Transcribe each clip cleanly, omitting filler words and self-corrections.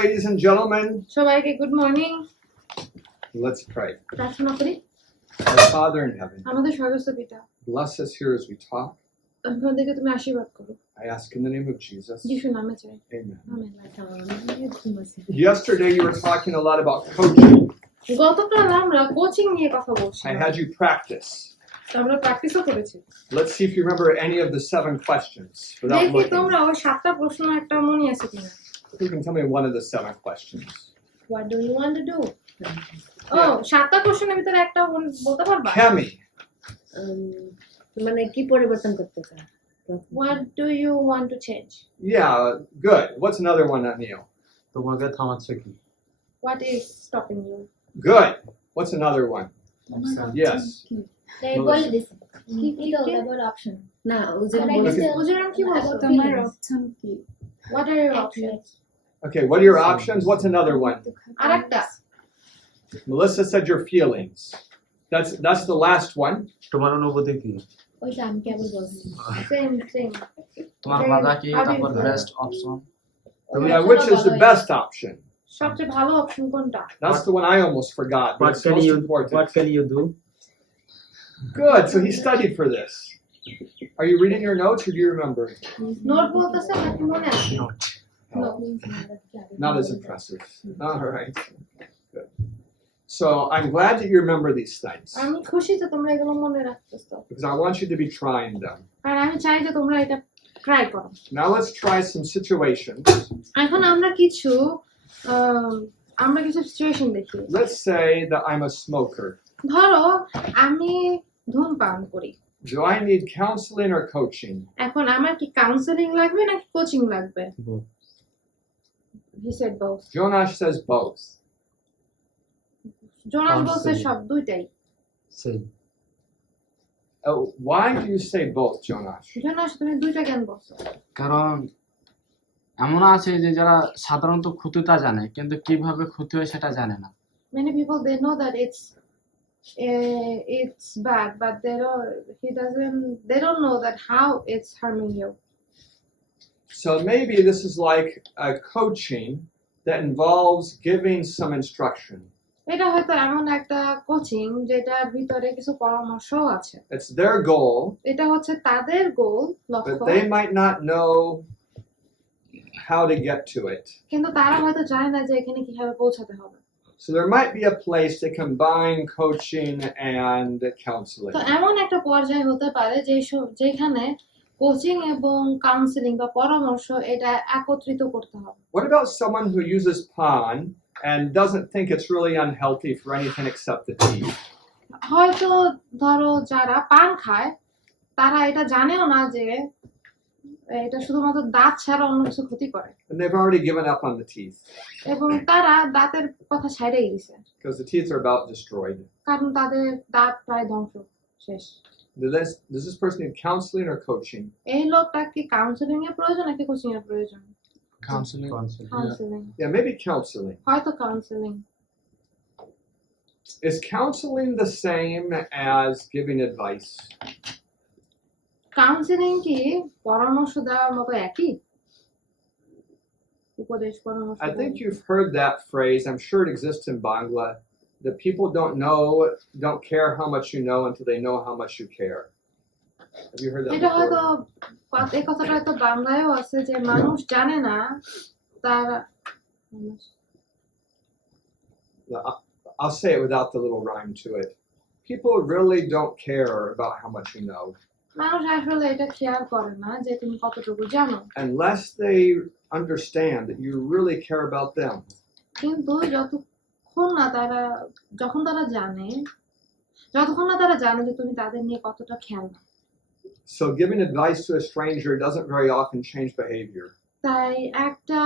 ladies and gentlemen. সবাইকে good morning. Let's pray. প্রার্থনা করি। Our Father in heaven, আমাদের স্বর্গস্থ পিতা, bless us here as we talk. আমাদেরকে তুমি আশীর্বাদ করো। I ask in the name of Jesus. যিশুর নামে চাই। Amen. Amen. Yesterday you were talking a lot about coaching. গতকাল আমরা কোচিং নিয়ে কথা I বলছিলাম। had you practice. আমরা প্র্যাকটিসও করেছি। Let's see if you remember any of the 7 questions without দেখি looking. তোমরা ওই 7টা প্রশ্ন একটা মনে আছে কিনা। You can tell me one of the 7 questions. What do you want to do? Oh, 7টা কোশ্চেনের ভিতরে একটা বলতে পারবা? Cami, মানে কি পরিবর্তন করতে চাও? What do you want to change? yeah, good. What's another one, Neil? তোমাকে থামাচ্ছে কি? What is stopping you? Good. What's another one? Yes. এই বলে দিছি কি দাও আবার অপশন না ওজন বলছে বুঝলাম কি বলছো তোমার অপশন কি? What are your options? Okay, what are your options? What's another one? আরেকটা Melissa said your feelings. That's the last one. তোমার অনুভূতি কি? ওইটা আমি কেবল বলছি same তোমার বাধা কি? তারপর best option. Yeah, which is the best option? সবচেয়ে ভালো অপশন কোনটা? That's the one I almost forgot. But it's most important. What can you do? Good. So he studied for this. Are you reading your notes or do you remember? Note বলতেছে নাকি মনে আছে? No. Not as impressive. All right. Good. So I'm glad that you remember these things আমি খুশি যে তোমরা এগুলো মনে রাখতেছো। because I want you to be trying them. আর আমি চাই যে তোমরা এটা ট্রাই করো। Now let's try some situations. এখন আমরা কিছু সিচুয়েশন দেখি। Let's say that I'm a smoker. ধরো আমি ধূমপান করি। Do I need counseling or coaching? এখন আমার কি কাউন্সেলিং লাগবে নাকি কোচিং লাগবে? Both. He said both. Jonash says both. Jonas বলছে Counseling. সব দুইটাই। Same. Why do you say both, Jonash? Jonas তুমি দুইটা কেন বলছো? কারণ এমন আছে যে যারা সাধারণত ক্ষতিটা জানে কিন্তু কিভাবে ক্ষতি হয় সেটা জানে না। Many people they know that it's bad, but they don't know that how it's harming you. So maybe this is like a coaching that involves giving some instruction. এটা হয়তো এমন একটা কোচিং যেটার ভিতরে কিছু পরামর্শ আছে। It's their goal, এটা হচ্ছে তাদের গোল but লক্ষ্য, they might not know how to get to it. কিন্তু তারা হয়তো জানে না যে এখানে কিভাবে পৌঁছাতে হবে। So there might be a place to combine coaching and counseling. তো এমন একটা পর্যায়ে হতে পারে যেখানে কোচিং এবং কাউন্সেলিং বা পরামর্শ এটা একত্রিত করতে হবে। What about someone who uses PON and doesn't think it's really unhealthy for anything except the teeth? হয়তো ধরো যারা পান খায় তারা এটা জানেও না যে এটা শুধুমাত্র দাঁত ছাড়া অন্য কিছু ক্ষতি করে, And they've already given up on the teeth এবং তারা দাঁতের কথা ছাইড়াই দিছে because the teeth are about destroyed. কারণ তাদের দাঁত প্রায় ধ্বংস শেষ। Does this person need counseling or coaching? এই লোকটা কি কাউন্সেলিং এর প্রয়োজন নাকি কোচিং এর প্রয়োজন? Counselling. Counselling, Yeah, maybe counseling. হয়তো counselling. Is counseling the same as giving advice? Counselling কি পরামর্শ দেওয়ার মতো একই? উপদেশ পরামর্শ I think you've heard that phrase. I'm sure it exists in Bangla. That people don't care how much you know until they know how much you care. Have you heard that এটা হয়তো before? এই কথাটা হয়তো বাংলায়ও আছে যে মানুষ জানে না তারা I'll say it without the little rhyme to it. People really don't care about how much you know মানুষ আসলে এটা খেয়াল করে না যে তুমি কতটুকু জানো, unless they understand that you really care about them. কিন্তু যতক্ষণ না তারা জানে যে তুমি তাদের নিয়ে কতটা খেয়াল না। So giving advice to a stranger doesn't very often change behavior. তাই একটা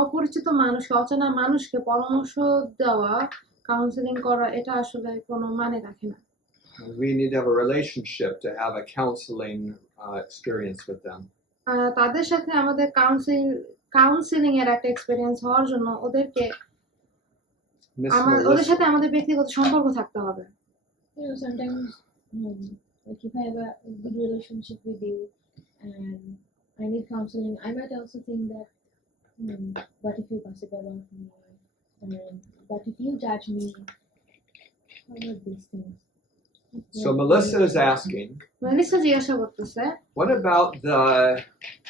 অপরিচিত মানুষকে, অচেনা মানুষকে পরামর্শ দেওয়া, কাউন্সেলিং করা এটা আসলে কোনো মানে রাখে না। We need to have a relationship to have a counseling experience with them. তাদের সাথে আমাদের কাউন্সেলিং এর একটা এক্সপেরিয়েন্স হওয়ার জন্য Miss ওদের সাথে Melissa, আমাদের ব্যক্তিগত সম্পর্ক থাকতে হবে। sometimes like if I have a good relationship with you and I need counseling, I might also think that What if you gossip about me? What if you judge me? All of these things. So Melissa is asking, Melissa জিজ্ঞাসা করতেছে what about the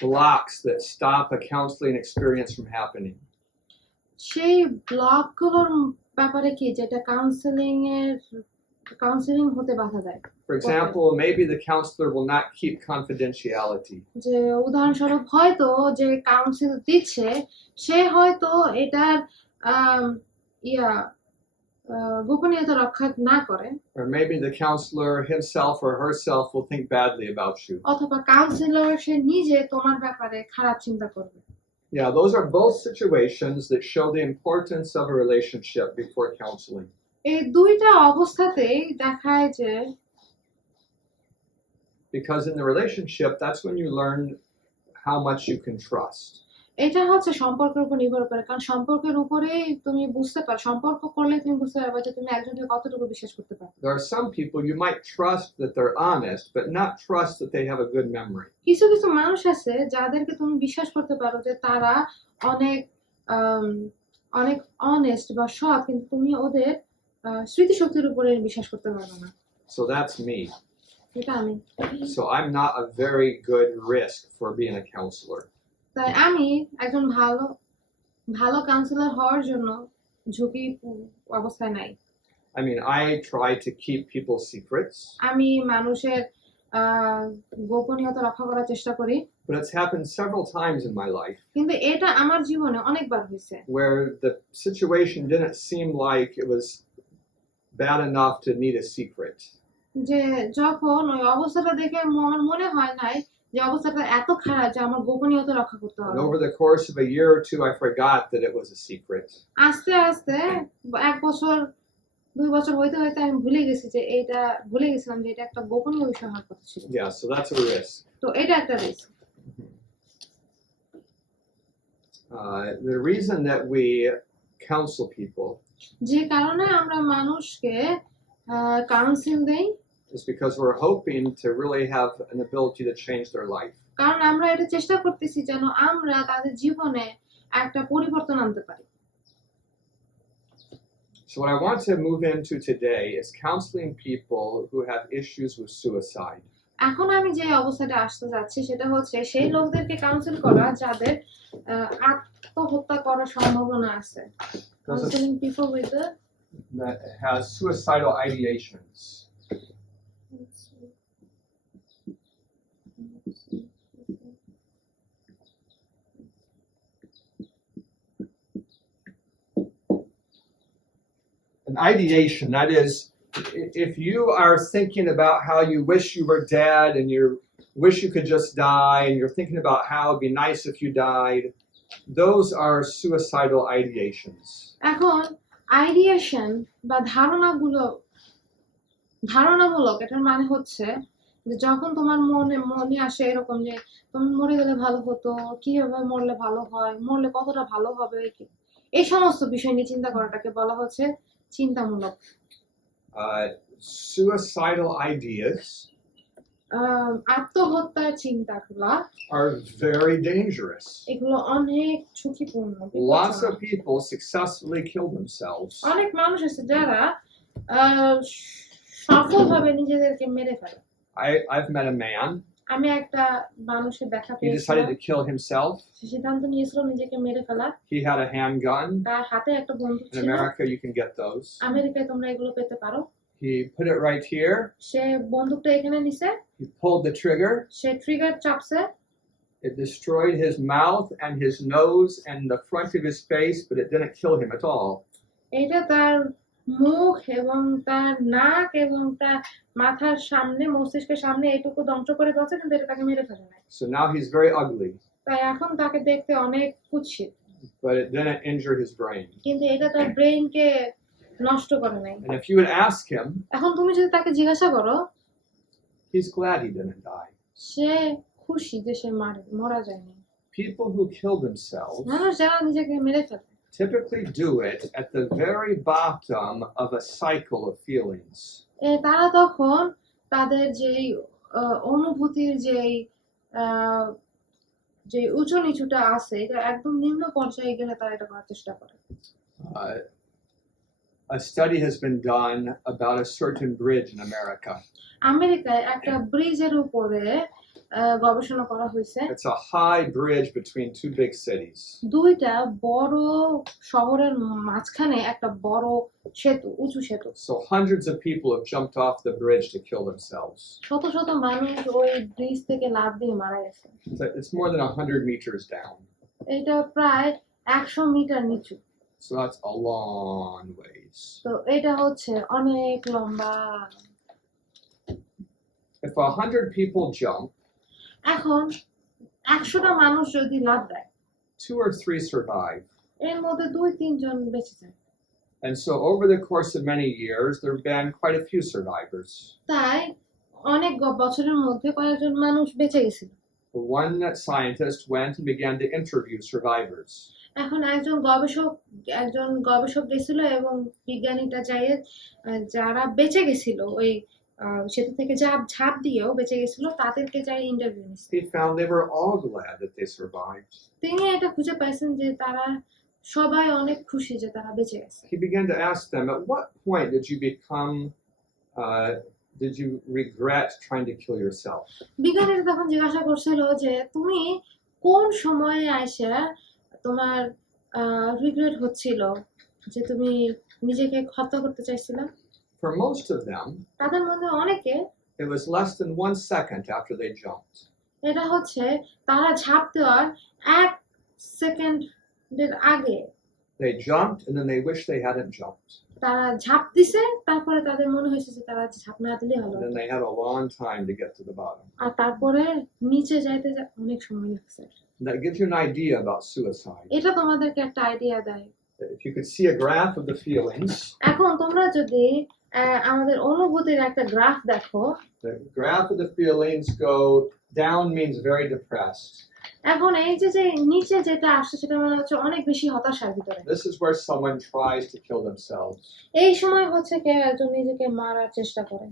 blocks that stop a counseling experience from happening? সেই ব্লকগুলোর ব্যাপারে কি যেটা কাউন্সেলিং হতে বাধা দেয়? For example, maybe the counselor will not keep confidentiality. যে উদাহরণস্বরূপ হয়তো যে কাউন্সিল দিচ্ছে সে হয়তো এটার গোপনীয়তা রক্ষা না করে, Or maybe the counselor himself or herself will think badly about you. অথবা কাউন্সিলর সে নিজে তোমার ব্যাপারে খারাপ চিন্তা করবে। Yeah, those are both situations that show the importance of a relationship before counseling. এই দুইটা অবস্থাতেই দেখায় যে Because in the relationship, that's when you learn how much you can trust. এটা হচ্ছে সম্পর্কের উপর নির্ভর করে, কারণ সম্পর্কের উপরেই তুমি বুঝতে পারো, সম্পর্ক করলে তুমি বুঝতে পারবে যে তুমি একজনকে কতটুকু বিশ্বাস করতে পারো। There are some people you might trust that they're honest, but not trust that they have a good memory. কিছু কিছু মানুষ আছে যাদেরকে তুমি বিশ্বাস করতে পারো যে তারা অনেক অনেক অনেস্ট বা সৎ, কিন্তু তুমি ওদের স্মৃতিশক্তির উপরে বিশ্বাস করতে পারবে না। So that's me. এটা আমি। So I'm not a very good risk for being a counselor. তাই আমি একজন ভালো কাউন্সিলর হওয়ার জন্য ঝুঁকি অবস্থায় নাই। I mean, I try to keep people's secrets, আমি মানুষের গোপনীয়তা রক্ষা করার চেষ্টা করি, but it's happened several times in my life কিন্তু এটা আমার জীবনে অনেকবার হয়েছে where the situation didn't seem like it was bad enough to need a secret. যে যখন ওই অবস্থাটা দেখে আমার মনে হয় নাই যে অবস্থাটা এত খারাপ যে আমার গোপনীয়তা রক্ষা করতে And হবে। over the course of a year or two, I forgot that it was a secret. আস্তে আস্তে 1 বছর 2 বছর হইতে হইতে আমি ভুলে গেছিলাম যে এটা একটা গোপনীয় বিষয় হওয়ার কথা ছিল। Yeah, so that's a risk. তো এটা একটা risk. The reason that we counsel people যে কারণে আমরা মানুষকে কাউন্সিল দেই, is because we're hoping to really have an ability to change their life. কারণ আমরা এটা চেষ্টা করতেছি যেন আমরা তাদের জীবনে একটা পরিবর্তন আনতে পারি। So what I want to move into today is counseling people who have issues with suicide. এখন আমি যে অবস্থাটা আসতে যাচ্ছি সেটা হচ্ছে সেই লোকদেরকে কাউন্সিল করা যাদের আত্মহত্যা করার সম্ভাবনা আছে। Counselling people with That has suicidal ideations. An ideation, that is, if you are thinking about how you wish you were dead and you wish you could just die and you're thinking about how it'd be nice if you died, those are suicidal ideations. এখন আইডিয়েশন বা ধারণামূলক এটার মানে হচ্ছে যে যখন তোমার মনে আসে এরকম যে তুমি মরে গেলে ভালো হতো, কিভাবে মরলে ভালো হয়, মরলে কতটা ভালো হবে, এই সমস্ত বিষয় নিয়ে চিন্তা করাটাকে বলা হচ্ছে চিন্তামূলক। Suicidal ideas আত্মহত্যার চিন্তাগুলা are very dangerous. এগুলো অনেক ঝুঁকিপূর্ণ। Lots of people successfully kill themselves. অনেক মানুষ আছে যারা সফলভাবে নিজেদেরকে মেরে ফেলে। I've met a man. আমি একটা মানুষের দেখা He decided পেয়েছিলাম, to kill himself. সে সিদ্ধান্ত নিয়েছিল নিজেকে মেরে ফেলা। He had a handgun. তার হাতে একটা বন্দুক In ছিল। America, you can get those. আমেরিকায় তোমরা এগুলো পেতে পারো। He put it right here. সে বন্দুকটা এখানে নিছে, He pulled the trigger. সে ট্রিগার চাপছে, It destroyed his mouth and his nose and the front of his face, but it didn't kill him at all. এটা তার মুখ এবং তার নাক এবং তার মাথার সামনে, মস্তিষ্কের সামনে এটুকু ধ্বংস করে দিয়েছে, কিন্তু এটা তাকে মেরে ফেলে নাই। So now he's very ugly, তাই এখন তাকে দেখতে অনেক কুৎসিত, but it didn't injure his brain. কিন্তু এটা তার ব্রেইনকে নষ্ট করে নাই। And if you would ask him, এখন তুমি যদি তাকে জিজ্ঞাসা করো, he's glad he didn't die. সে খুশি যে সে মারা যায়নি। People who kill themselves মানুষ যারা নিজেকে মেরে ফেলে typically do it at the very bottom of a cycle of feelings. তারা তখন তাদের যেই অনুভূতির যেই যে উঁচু নিচুটা আছে এটা একদম নিম্ন পর্যায়ে গেলে তারা এটা করার চেষ্টা করে। Uh, a study has been done about a certain bridge in America. আমেরিকায় একটা ব্রিজের উপরে গবেষণা করা হয়েছে। It's a high bridge between two big cities. দুইটা বড় শহরের মাঝখানে একটা বড় সেতু, উঁচু সেতু। So hundreds of people have jumped off the bridge to kill themselves. শত শত মানুষ ওই ব্রিজ থেকে লাফ দিয়ে মারা গেছে। It's more than 100 meters down. এটা প্রায় 100 মিটার নিচু। So that's a long ways. তো এটা হচ্ছে অনেক লম্বা। If 100 people jump, এখন 100টা মানুষ যদি লাফ দেয় 2 or 3 survive. এর মধ্যে 2-3 জন বেঁচে যায়। And so over the course of many years, there have been quite a few survivors. তাই অনেক বছরের মধ্যে কয়েকজন মানুষ বেঁচে গেছিল। One scientist went and began to interview survivors. এখন একজন গবেষক গেছিল এবং বিজ্ঞানীটা যাই যারা বেঁচে গেছিল ওই সেতু থেকে ঝাঁপ দিয়েও বেঁচে গেছিল তাদেরকে যাই ইন্টারভিউ নিচ্ছে। He found they were all glad that they survived. তিনি এটা খুঁজে পাইছেন যে তারা সবাই অনেক খুশি যে তারা বেঁচে গেছে। He began to ask them, at what point did you regret trying to kill yourself? বিজ্ঞানীরা তখন জিজ্ঞাসা করছিল যে তুমি কোন সময়ে আইসা তোমার রিগ্রেট হচ্ছিল যে তুমি নিজেকে হত্যা করতে চাইছিলা? For most of them, তাদের মধ্যে অনেকে it was less than 1 second after they jumped. এটা হচ্ছে তারা ঝাঁপ দেওয়ার 1 সেকেন্ডের আগে They jumped and then they wished they hadn't jumped. তারা ঝাঁপ দিছে, তারপরে তাদের মনে হয়েছে যে তারা ঝাঁপ না দিলে ভালো And then হতো। they had a long time to get to the bottom. আর তারপরে নিচে যাইতে অনেক সময় লাগছে। That gives you an idea about suicide. এটা তোমাদেরকে একটা আইডিয়া দেয়। If you could see a graph of the feelings, এখন তোমরা যদি আমাদের অনুভূতির একটা গ্রাফ দেখো, the graph of the feelings go down means very depressed. এখন এই যে নিচে যেটা আসছে সেটা মানে হচ্ছে অনেক বেশি হতাশার ভিতরে। This is where someone tries to kill themselves. এই সময় হচ্ছে কেউ একজন নিজেকে মারার চেষ্টা করে,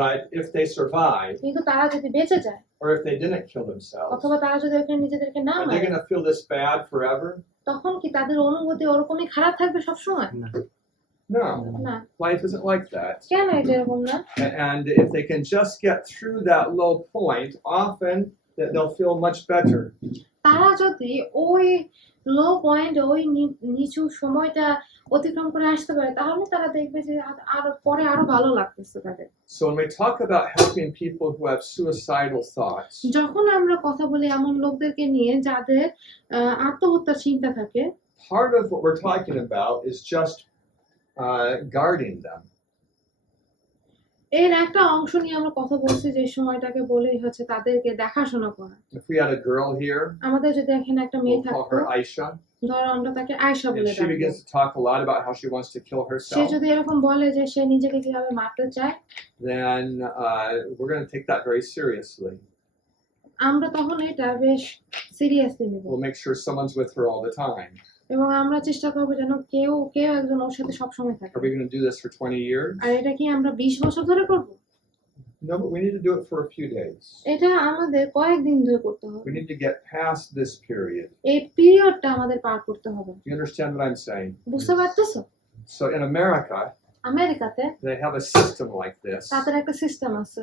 But if they survive, কিন্তু তারা যদি বেঁচে যায় or if they didn't kill themselves, অথবা তারা যদি ওখানে নিজেদেরকে না are they মারে, going to feel this bad forever? তখন কি তাদের অনুভূতি ওরকমই খারাপ থাকবে সবসময়? No. না। Life isn't like that. কেন এটা এরকম না? And if they can just get through that low point, often they'll feel much better. তারা যদি ওই লো পয়েন্ট, ওই নিচু সময়টা অতিক্রম করে আসতে পারে তাহলে তারা দেখবে যে আরো ভালো লাগতেছে তাদের। So when we talk about helping people who have suicidal thoughts, যখন আমরা কথা বলি এমন লোকদেরকে নিয়ে যাদের আত্মহত্যার চিন্তা থাকে, part of what we're talking about is just guarding them. এর একটা অংশ নিয়ে আমরা কথা বলছি যে সময়টাকে বলেই হচ্ছে তাদেরকে দেখাশোনা করা। If we had a girl here, আমাদের যদি এখানে একটা মেয়ে we'll call থাকতো, her Aisha, ধরো আমরা তাকে আয়শা and বলে she ডাকবো, begins to talk a lot about how she wants to kill সে herself, যদি এরকম বলে যে সে নিজেকে কিভাবে মারতে চায়, then we're going to take that very seriously. আমরা তখন এটা বেশ সিরিয়াসলি নেব We'll make sure someone's with her all the time. এবং আমরা চেষ্টা করবো যেন কেউ একজন ওর সাথে সবসময় থাকে। Are we going to do this for 20 years? আর এটা কি আমরা 20 বছর ধরে করব? No, but we need to do it for a few days. এটা আমাদের কয়েকদিন ধরে করতে হবে। We need to get past this period. এই পিরিয়ডটা আমাদের পার করতে হবে। You understand what I'm saying? বুঝতে পারতেছো? So in America, আমেরিকাতে they have a system like this. তাদের একটা সিস্টেম আছে।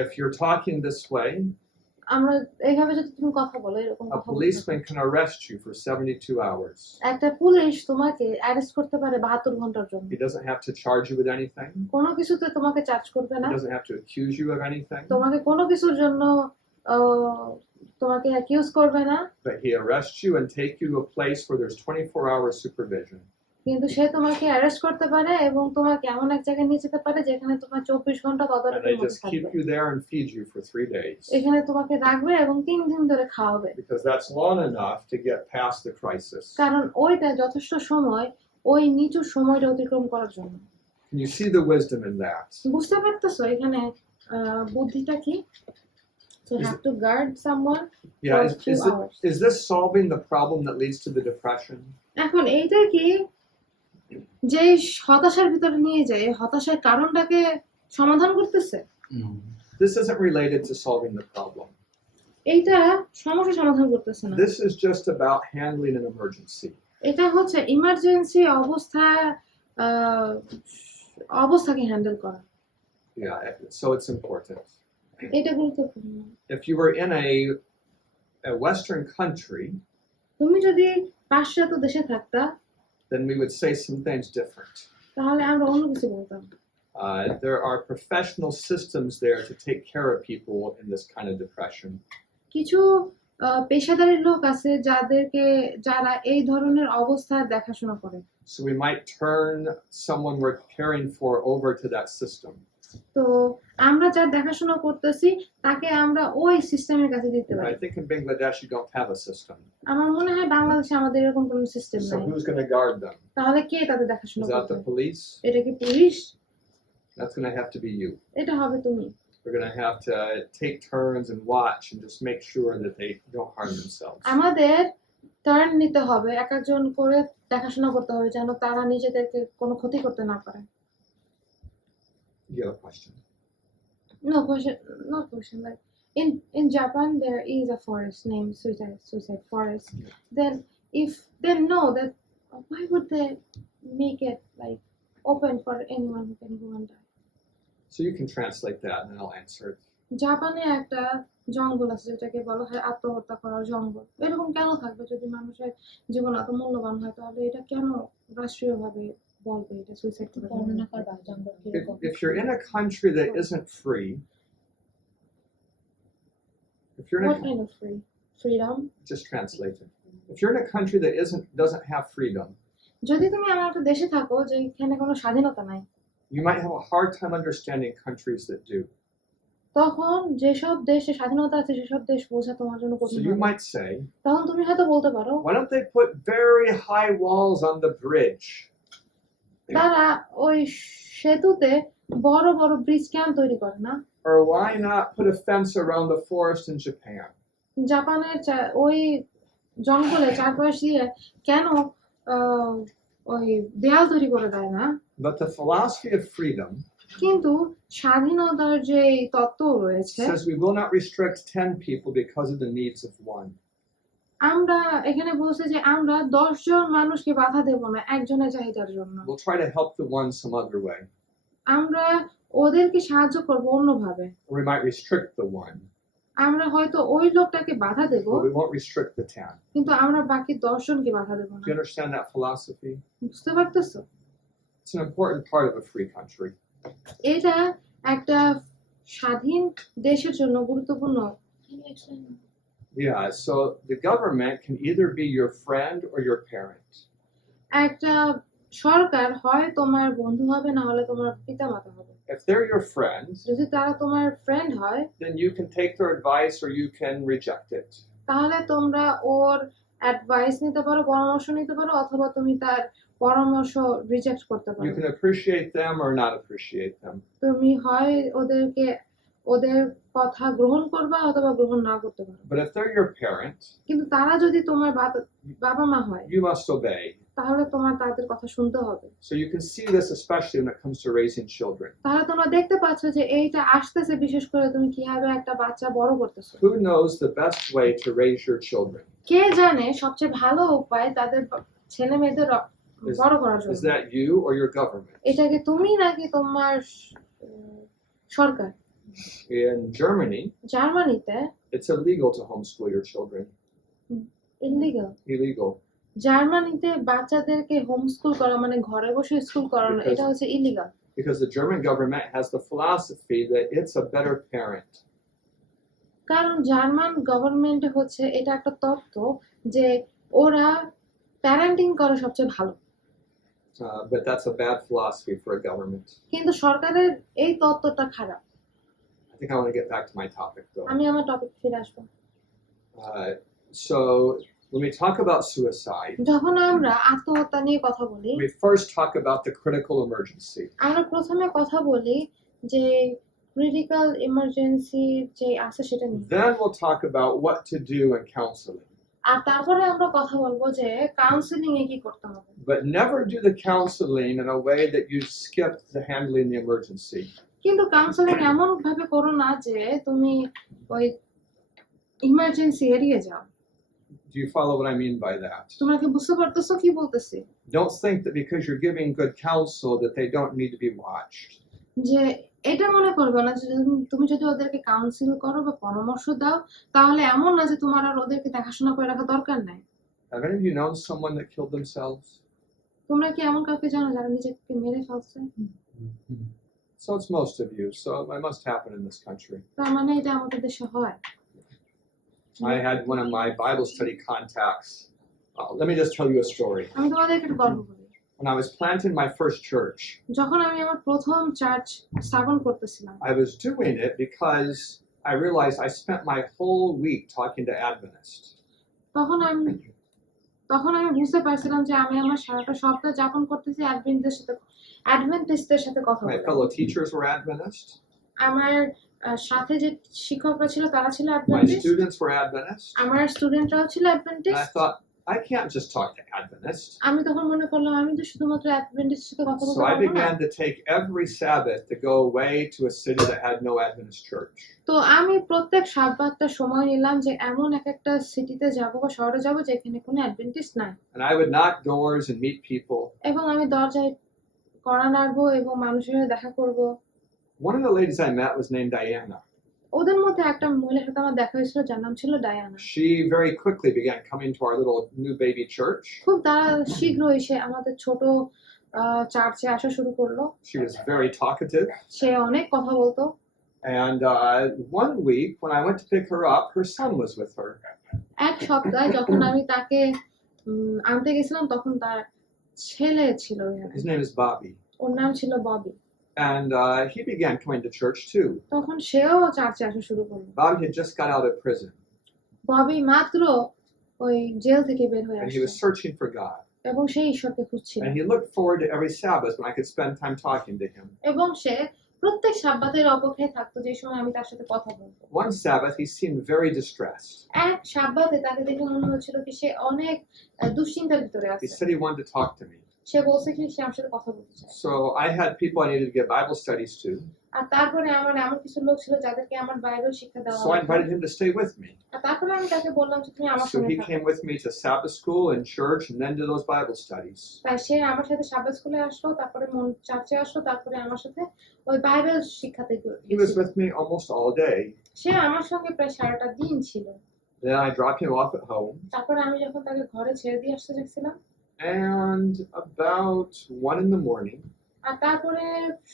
If you're talking this way, আমরা এইভাবে যদি তুমি কথা বলো, এরকম a কথা বলতে policeman can arrest you for 72 hours. একটা পুলিশ তোমাকে অ্যারেস্ট করতে পারে 72 ঘন্টার জন্য। He doesn't have to charge you with anything. কোনো কিছুতে তোমাকে চার্জ করবে He না, doesn't have to accuse you of anything. তোমাকে কোনো কিছুর জন্য তোমাকে অ্যাকিউজ করবে না, But he arrests you and take you to a place where there's 24-hour supervision. কিন্তু সে তোমাকে অ্যারেস্ট করতে পারে এবং তোমাকে এমন এক জায়গায় নিয়ে যেতে পারে যেখানে তোমার 24 ঘন্টা And তদারকির they মধ্যে just থাকবে। keep you there and feed you for 3 days. এখানে তোমাকে রাখবে এবং 3 দিন ধরে খাওয়াবে, Because that's long enough to get past the crisis. কারণ ওইটা যথেষ্ট সময় ওই নিচু সময়টা অতিক্রম করার জন্য। Can you see the wisdom in that? বুঝতে পারতেছো এখানে বুদ্ধিটা কি? To have to guard someone Yeah, for 2 hours. is this solving the problem that leads to the depression? এখন এইটা কি যে হতাশার ভিতরে নিয়ে যায়, হতাশার কারণটাকে সমাধান করতেছে? This isn't related to solving the problem. এইটা সমস্যা সমাধান করতেছে না। This is just about handling an emergency. এটা হচ্ছে ইমার্জেন্সি অবস্থাকে হ্যান্ডেল করা। Yeah, so it's important. এটা গুরুত্বপূর্ণ। If you were in a Western country, তুমি যদি পাশ্চাত্য দেশে থাকতা then we would say some things different. তাহলে আমরা অন্য কিছু বলতাম। There are professional systems there to take care of people in this kind of depression. কিছু পেশাদারী লোক আছে যারা এই ধরনের অবস্থার দেখাশোনা করে। So we might turn someone we're caring for over to that system. তো আমরা যার দেখাশোনা করতেছি তাকে আমরা ওই সিস্টেমের কাছে দিতে I পারি। think in Bangladesh you don't have a system. আমার মনে হয় বাংলাদেশে আমাদের এরকম কোনো সিস্টেম So নাই। who's going to guard them? তাহলে কে তাদের দেখাশোনা Is that করবে? the police? এটা কি police? That's going to have to be you. এটা হবে তুমি। We're going to have to take turns and watch and just make sure that they don't harm themselves. আমাদের টার্ন নিতে হবে, এক একজন করে দেখাশোনা করতে হবে যেন তারা নিজেদেরকে কোনো ক্ষতি করতে না পারে। You have a question? No question. Like in Japan, there is a forest named Suicide Forest. Then if they know that, why would they make it like open for anyone who can go and die? So you can translate that and then I'll answer it. জাপানে একটা জঙ্গল আছে যেটাকে বলা হয় আত্মহত্যা করার জঙ্গল। এরকম কেন থাকবে? যদি মানুষের জীবন এত মূল্যবান হয় তাহলে এটা কেন রাষ্ট্রীয়ভাবে বলবে এটা সুইসাইড করার জন্য? বর্ণনা করবা জঙ্গল কিরকম? If you're in a country that isn't free, if you're in What a, kind of freedom? just translate it. If you're in a country that doesn't have freedom, যদি তুমি এমন একটা দেশে থাকো যেখানে কোনো স্বাধীনতা নাই, you might have a hard time understanding countries that do. তখন যেসব দেশে স্বাধীনতা আছে সেসব দেশ বোঝা তোমার জন্য So কঠিন you হবে। might say, তখন তুমি হয়তো বলতে পারো why don't they put very high walls on the bridge? তারা ওই সেতুতে বড় বড় ব্রিজ কেন তৈরি করে না? Or why not put a fence around the forest in Japan? জাপানের ওই জঙ্গলে চারপাশ দিয়ে কেন ওই দেয়াল তৈরি করে দেয় না? But the philosophy of freedom কিন্তু স্বাধীনতার যে তত্ত্ব রয়েছে, says we will not restrict 10 people because of the needs of one. আমরা এখানে বলছি যে আমরা 10 জন মানুষকে বাধা দেব না একজনের চাহিদার জন্য। We'll try to help the one some other way. আমরা ওদেরকে সাহায্য করব অন্যভাবে। Or we might restrict the one, আমরা হয়তো ওই লোকটাকে বাধা দেব but we won't restrict the 10. কিন্তু আমরা বাকি 10 জনকে বাধা দেব না। Do you understand that philosophy? বুঝতে পারতেছো? It's an important part of a free country. এটা একটা স্বাধীন দেশের জন্য গুরুত্বপূর্ণ। Can you explain? Yeah, so the government can either be your friend or your parent. একটা সরকার হয় তোমার বন্ধু হবে না হলে তোমার পিতামাতা হবে। If they're your friends, যদি তারা তোমার ফ্রেন্ড হয় then you can take their advice or you can reject it. তাহলে তোমরা ওর অ্যাডভাইস নিতে পারো, পরামর্শ নিতে পারো, অথবা তুমি তার পরামর্শ রিজেক্ট করতে You পারো। can appreciate them or not appreciate them. তুমি হয় ওদের কথা গ্রহণ করবা অথবা গ্রহণ না করতে পারো। But if they're your parent, কিন্তু তারা যদি তোমার বাবা মা হয় you must obey. তাহলে তোমার তাদের কথা শুনতে হবে। So you can see this especially when it comes to raising children. তাহলে তোমরা দেখতে পাচ্ছ যে এইটা আসতেছে, বিশেষ করে তুমি কিভাবে একটা বাচ্চা বড় করতেছো। Who knows the best way to raise your children? কে জানে সবচেয়ে ভালো উপায় তাদের ছেলে মেয়েদের বড় করার Is জন্য? that you or your government? এটা কি তুমি নাকি তোমার সরকার? In Germany, জার্মানিতে it's illegal to homeschool your children. Illegal. Illegal. জার্মানিতে বাচ্চাদেরকে হোম স্কুল করা মানে ঘরে বসে স্কুল করানো, এটা হচ্ছে illegal. Because the German government has the philosophy that it's a better parent. কারণ জার্মান গভর্নমেন্ট হচ্ছে এটা একটা তত্ত্ব যে ওরা প্যারেন্টিং করে সবচেয়ে ভালো। But that's a bad philosophy for a government. কিন্তু সরকারের এই তত্ত্বটা খারাপ। I think I want to get back to my topic though. আমি আমার টপিক ফিরে আসবো। So when we talk about suicide, যখন আমরা আত্মহত্যা নিয়ে কথা বলি, we first talk about the critical emergency. আমরা প্রথমে কথা বলি যে ক্রিটিক্যাল ইমার্জেন্সি যে আছে সেটা নিয়ে। Then we'll talk about what to do in counseling. আর তারপরে আমরা কথা বলবো যে কাউন্সেলিং এ কি করতে হবে। But never do the counseling in a way that you skip the handling the emergency. কিন্তু কাউন্সেলিং এমন ভাবে করো না যে তুমি ওই ইমার্জেন্সি এড়িয়ে যাও। Do you follow what I mean by that? তোমরা কি বুঝতে পারতেছো কি বলতেছি? Don't think that because you're giving good counsel that they don't need to be watched. যে এটা মনে করবে না যে তুমি যদি ওদেরকে কাউন্সিল করো বা পরামর্শ দাও তাহলে এমন না যে তোমার আর ওদেরকে দেখাশোনা করে রাখা দরকার নাই। Have any of you known someone that killed themselves? তোমরা কি এমন কাউকে জানো যারা নিজেকে মেরে ফেলছে? So it's most of you. So it must happen in this country. তার মানে এটা আমাদের দেশে হয়। I had one of my Bible study contacts. Let me just tell you a story. আমি তোমাদেরকে একটা গল্প বলি। When I was planting my first church, যখন আমি আমার প্রথম চার্চ স্থাপন করতেছিলাম I was doing it because I realized I spent my whole week talking to Adventists. তখন আমি বুঝতে পারছিলাম যে আমি আমার সারাটা সপ্তাহ যাপন করতেছি অ্যাডভেন্টিস্টদের সাথে কথা My বলে। fellow teachers were Adventists. আমার সাথে যে শিক্ষকরা ছিল তারা ছিল My Adventist, students were Adventists. আমার স্টুডেন্টরাও ছিল And I Adventist. thought, I can't just talk to Adventists. আমি তখন মনে করলাম আমি তো শুধুমাত্র অ্যাডভেন্টিস্টের সাথে কথা বলতে So I পারবো না। began to take every Sabbath to go away to a city that had no Adventist church. তো আমি প্রত্যেক সাতবারটা সময় নিলাম যে এমন একটা সিটিতে যাব বা শহরে যাব যেখানে কোনো অ্যাডভেন্টিস্ট নাই, And I would knock doors and meet people. এবং আমি দরজায় কড়া নাড়বো এবং মানুষের সাথে দেখা করব। One of the ladies I met was named Diana. ওদের মধ্যে একটা মহিলার সাথে আমার দেখা হয়েছিল যার নাম ছিল Diana. She very quickly began coming to our little new baby church. খুব তারা শীঘ্রই সে আমাদের ছোট চার্চে আসা শুরু করলো। She was very talkative. সে অনেক কথা বলতো। And one week when I went to pick her up, her son was with her. এক সপ্তাহে যখন আমি তাকে আনতে গেছিলাম তখন তার ছেলে ছিল এখানে। His name is Bobby. ওর নাম ছিল Bobby. And he began coming to church too. তখন সেও চার্চে আসা শুরু করলো। Bobby had just got out of prison. Bobby মাত্র ওই জেল থেকে বের হয়ে And he was আসছে searching for God. এবং সে ঈশ্বরকে খুঁজছিল And he looked forward to every Sabbath when I could spend time talking to him. এবং সে প্রত্যেক সাব্বাতের অপেক্ষায় থাকতো যে সময় আমি তার সাথে কথা বলবো। One Sabbath, he seemed very distressed. এক সাব্বাতে তাকে দেখে মনে হচ্ছিল কি সে অনেক দুশ্চিন্তার ভিতরে He আছে। said he wanted to talk to me. সে বলছে কি সে আমার সাথে কথা বলতে চায়। So I had people I needed to give Bible studies to. আর তারপরে আমার এমন কিছু লোক ছিল যাদেরকে আমার বাইবেল শিক্ষা দেওয়া So I invited him to stay with me. আর তারপরে আমি তাকে বললাম যে তুমি আমার So সঙ্গে he থাকো। came with me to Sabbath school and church and then to those Bible studies. তাই সে আমার সাথে সাব্বাত স্কুলে আসলো, তারপরে চার্চে আসলো, তারপরে আমার সাথে ওই বাইবেল শিক্ষাতে He was with me almost all day. সে আমার সঙ্গে প্রায় সারাটা দিন ছিল। Then I dropped him off at home. তারপরে আমি যখন তাকে ঘরে ছেড়ে দিয়ে আসতে যাচ্ছিলাম And about 1 in the morning, আর তারপরে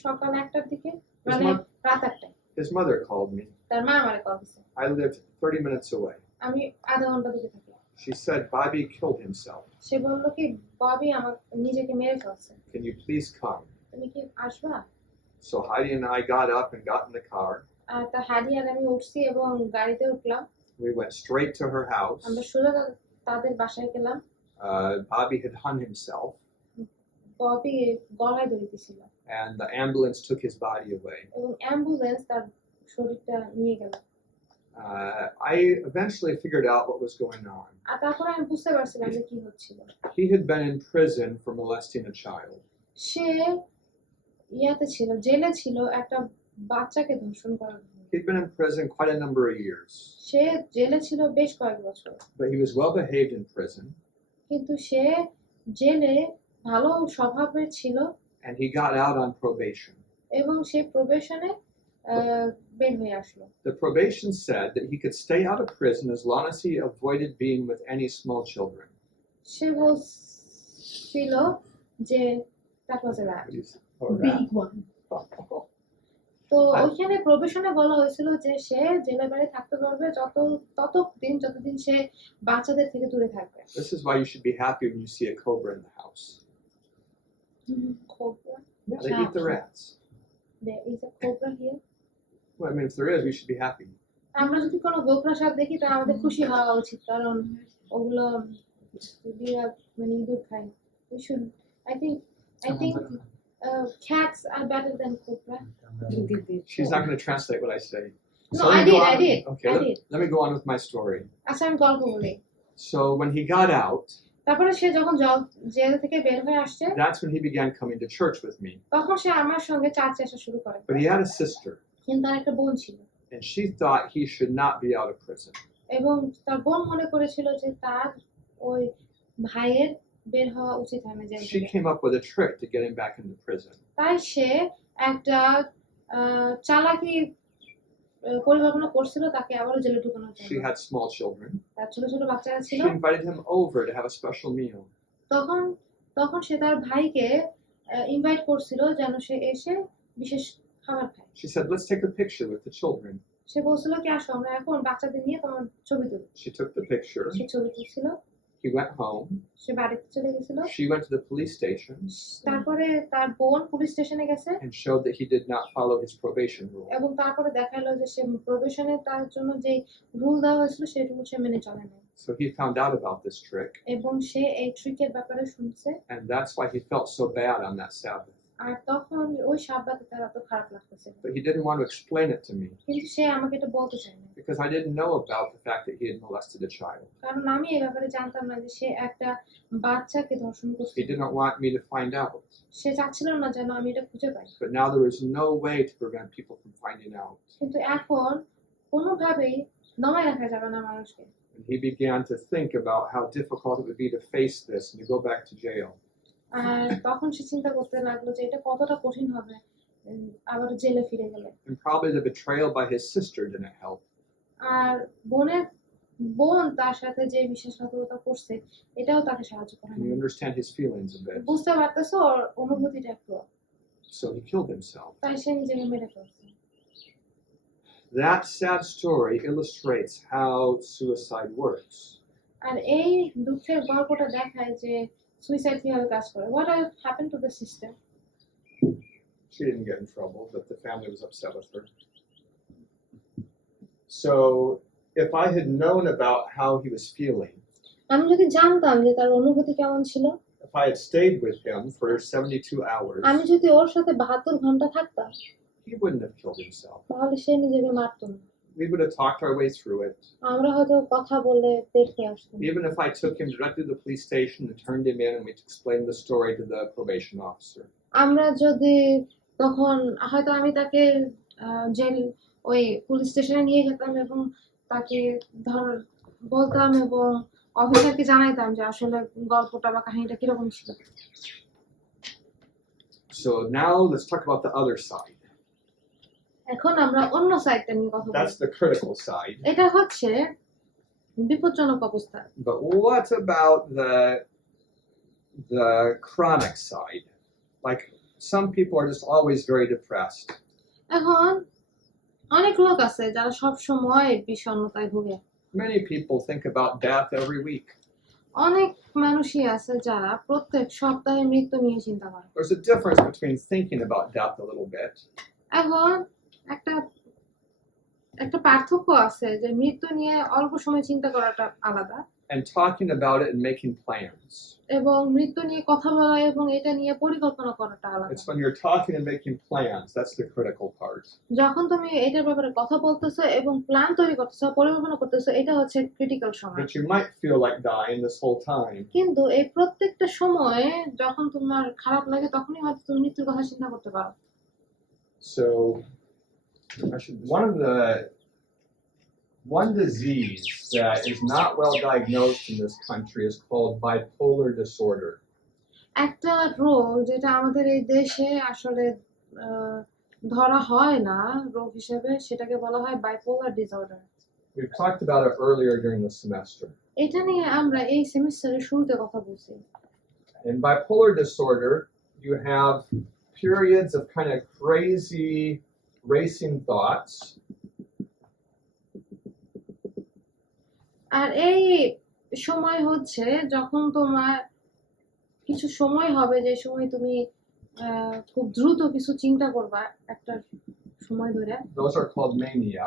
সকাল 1টার দিকে His মানে mother- রাত 1টায় his mother called me. তার মা আমারে কল দিছে। I lived 30 minutes away. আমি আধা ঘন্টা দূরে থাকি। She said, Bobby killed himself. সে বললো কি ববি আমার নিজেকে মেরে ফেলছে, Can you please come? তুমি কি আসবা? So Heidi and I got up and got in the car. আর তা হাদি আর আমি উঠছি এবং গাড়িতে উঠলাম। We went straight to her house. আমরা সোজা তাদের বাসায় গেলাম। Bobby had hung himself, Bobby গলায় দড়ি দিছিল and the ambulance took his body away. এবং অ্যাম্বুলেন্স তার শরীরটা নিয়ে গেল। I eventually figured out what was going on. আর তারপরে আমি বুঝতে পারছিলাম যে কি হচ্ছিল। He had been in prison for molesting a child. সে ইয়াতে ছিল, জেলে ছিল একটা বাচ্চাকে ধর্ষণ করার জন্য। He'd been in prison quite a number of years, সে জেলে ছিল বেশ কয়েক বছর, but he was well behaved in prison, কিন্তু সে জেলে ভালো স্বভাবের ছিল and he got out on probation. এবং সে প্রবেশনে বের হয়ে আসলো। The probation said that he could stay out of prison as long as he avoided being with any small children. সে বলছিল যে that was a rat. Or Big one. তো ওইখানে প্রবেশনে বলা হয়েছিল যে সে জেলে বাইরে থাকতে পারবে যতদিন সে বাচ্চাদের থেকে দূরে থাকবে। This is why you should be happy when you see a cobra in the house. Cobra? Yeah, they eat the rats. There is a cobra here. Well, I mean, if there is, we should be happy. আমরা যদি কোনো গোকরা সাপ দেখি তাহলে আমাদের খুশি হওয়া উচিত, কারণ ওগুলো বিরাট মানে ইঁদুর খায়। We should, I think cats are better than cobra. She's not going to translate what I say. No, let I me go did, on- I did, Okay, I did. let me go on with my story. আচ্ছা আমি গল্প বলি। So when he got out, তারপরে সে যখন জেল থেকে বের হয়ে আসছে that's when he began coming to church with me. তখন সে আমার সঙ্গে চার্চে আসা শুরু করে। But he had a sister, কিন্তু তার একটা বোন ছিল and she thought he should not be out of prison. এবং তার বোন মনে করেছিল যে তার ওই ভাইয়ের বের হওয়া উচিত হয় না জেল She থেকে। came up with a trick to get him back into prison. তাই সে একটা চালাকি পরিকল্পনা করছিল তাকে আবারও জেলে ঢুকানোর She জন্য। had small children. তার ছোট ছোট বাচ্চারা ছিল। She invited him over to have a special meal. তখন তখন সে তার ভাইকে ইনভাইট করছিল যেন সে এসে বিশেষ খাবার খায়। She said, "Let's take a picture with the children." সে বলছিল কি আসো আমরা এখন বাচ্চাদের নিয়ে তোমার ছবি তুলি। She took the picture. সে ছবি তুলছিল, He went home. সে বাড়িতে চলে গেছিল। She went to the police station তারপরে তার বোন পুলিশ স্টেশনে গেছে and showed that he did not follow his probation rule. এবং তারপরে দেখালো যে সে প্রবেশনে তার জন্য যে রুল দেওয়া হয়েছিল সেটুকু সে মেনে চলে না। So he found out about this trick, এবং সে এই ট্রিকের ব্যাপারে শুনছে and that's why he felt so bad on that Sabbath. আর তখন ওই সাবধানে তার এত খারাপ লাগতেছে But he didn't want to explain it to me কিন্তু সে আমাকে এটা বলতে চায় না because I didn't know about the fact that he had molested a child. কারণ আমি এই ব্যাপারে জানতাম না যে সে একটা বাচ্চাকে ধর্ষণ করছে। He didn't want me to find out. সে চাচ্ছিল না যেন আমি এটা খুঁজে পাই। But now there is no way to prevent people from finding out. কিন্তু এখন কোনোভাবেই দমায় রাখা যাবে না মানুষকে। And he began to think about how difficult it would be to face this and to go back to jail. আর তখন সে চিন্তা করতে লাগলো যে এটা কতটা কঠিন হবে আবার জেলে ফিরে গেলে। And probably the betrayal by his sister didn't help. আর বোন তার সাথে যে বিশ্বাসঘাতকতা করছে এটাও তাকে সাহায্য করে Can না। you understand his feelings a bit? বুঝতে পারতেছো ওর অনুভূতিটা একটু। So he killed himself. তাই সে নিজেকে মেরে ফেলছে। That sad story illustrates how suicide works. আর এই দুঃখের গল্পটা দেখায় যে সুইসাইড কিভাবে কাজ করে। What happened to the sister? She didn't get in trouble, but the family was upset with her. So if I had known about how he was feeling, আমি যদি জানতাম যে তার অনুভূতি কেমন ছিল, if I had stayed with him for 72 hours, আমি যদি ওর সাথে 72 ঘন্টা থাকতাম he wouldn't have killed himself. তাহলে সে নিজেকে মারতো না। We would have talked our way through it. আমরা হয়তো কথা বলে বের হয়ে আসতাম। Even if I took him directly to the police station and turned him in and we explained the story to the probation officer. আমরা যদি তখন হয়তো আমি তাকে জেল ওই পুলিশ স্টেশনে নিয়ে যেতাম এবং তাকে বলতাম এবং অফিসারকে জানাইতাম যে আসলে গল্পটা বা কাহিনীটা কিরকম ছিল। So now let's talk about the other side. এখন আমরা অন্য সাইডটা নিয়ে কথা বলবো। That's the critical side. এটা হচ্ছে বিপজ্জনক অবস্থা। But what about the chronic side? Like some people are just always very depressed. এখন অনেক লোক আছে যারা সব সময় বিষণ্ণতায় ভোগে। Many people think about death every week. অনেক মানুষই আছে যারা প্রত্যেক সপ্তাহে মৃত্যু নিয়ে চিন্তা করে। There's a difference between thinking about death a little bit এখন একটা পার্থক্য আছে যে মৃত্যু নিয়ে অল্প সময় চিন্তা করাটা আলাদা and talking about it and making plans. এবং মৃত্যু নিয়ে কথা বলা এবং এটা নিয়ে পরিকল্পনা করাটা আলাদা। It's when you're talking and making plans that's the critical part. যখন তুমি এটার ব্যাপারে কথা বলতেছো এবং প্ল্যান তৈরি করতেছো পরিকল্পনা করতেছো এটা হচ্ছে ক্রিটিক্যাল সময়। But you might feel like dying this whole time. কিন্তু এই প্রত্যেকটা সময়ে যখন তোমার খারাপ লাগে তখনই হয়তো তুমি মৃত্যুর কথা চিন্তা করতে পারো। So one disease that is not well diagnosed in this country is called bipolar disorder. একটা রোগ যেটা আমাদের এই দেশে আসলে ধরা হয় না রোগ হিসেবে সেটাকে বলা হয় bipolar disorder. We've talked about it earlier during the semester. এটা নিয়ে আমরা এই সেমিস্টারের শুরুতে কথা বলছি। In bipolar disorder, you have periods of kind of crazy racing thoughts. আর এই সময় হচ্ছে যখন তোমার কিছু সময় হবে যে সময় তুমি খুব দ্রুত কিছু চিন্তা করবা একটা সময় ধরে। Those are called mania.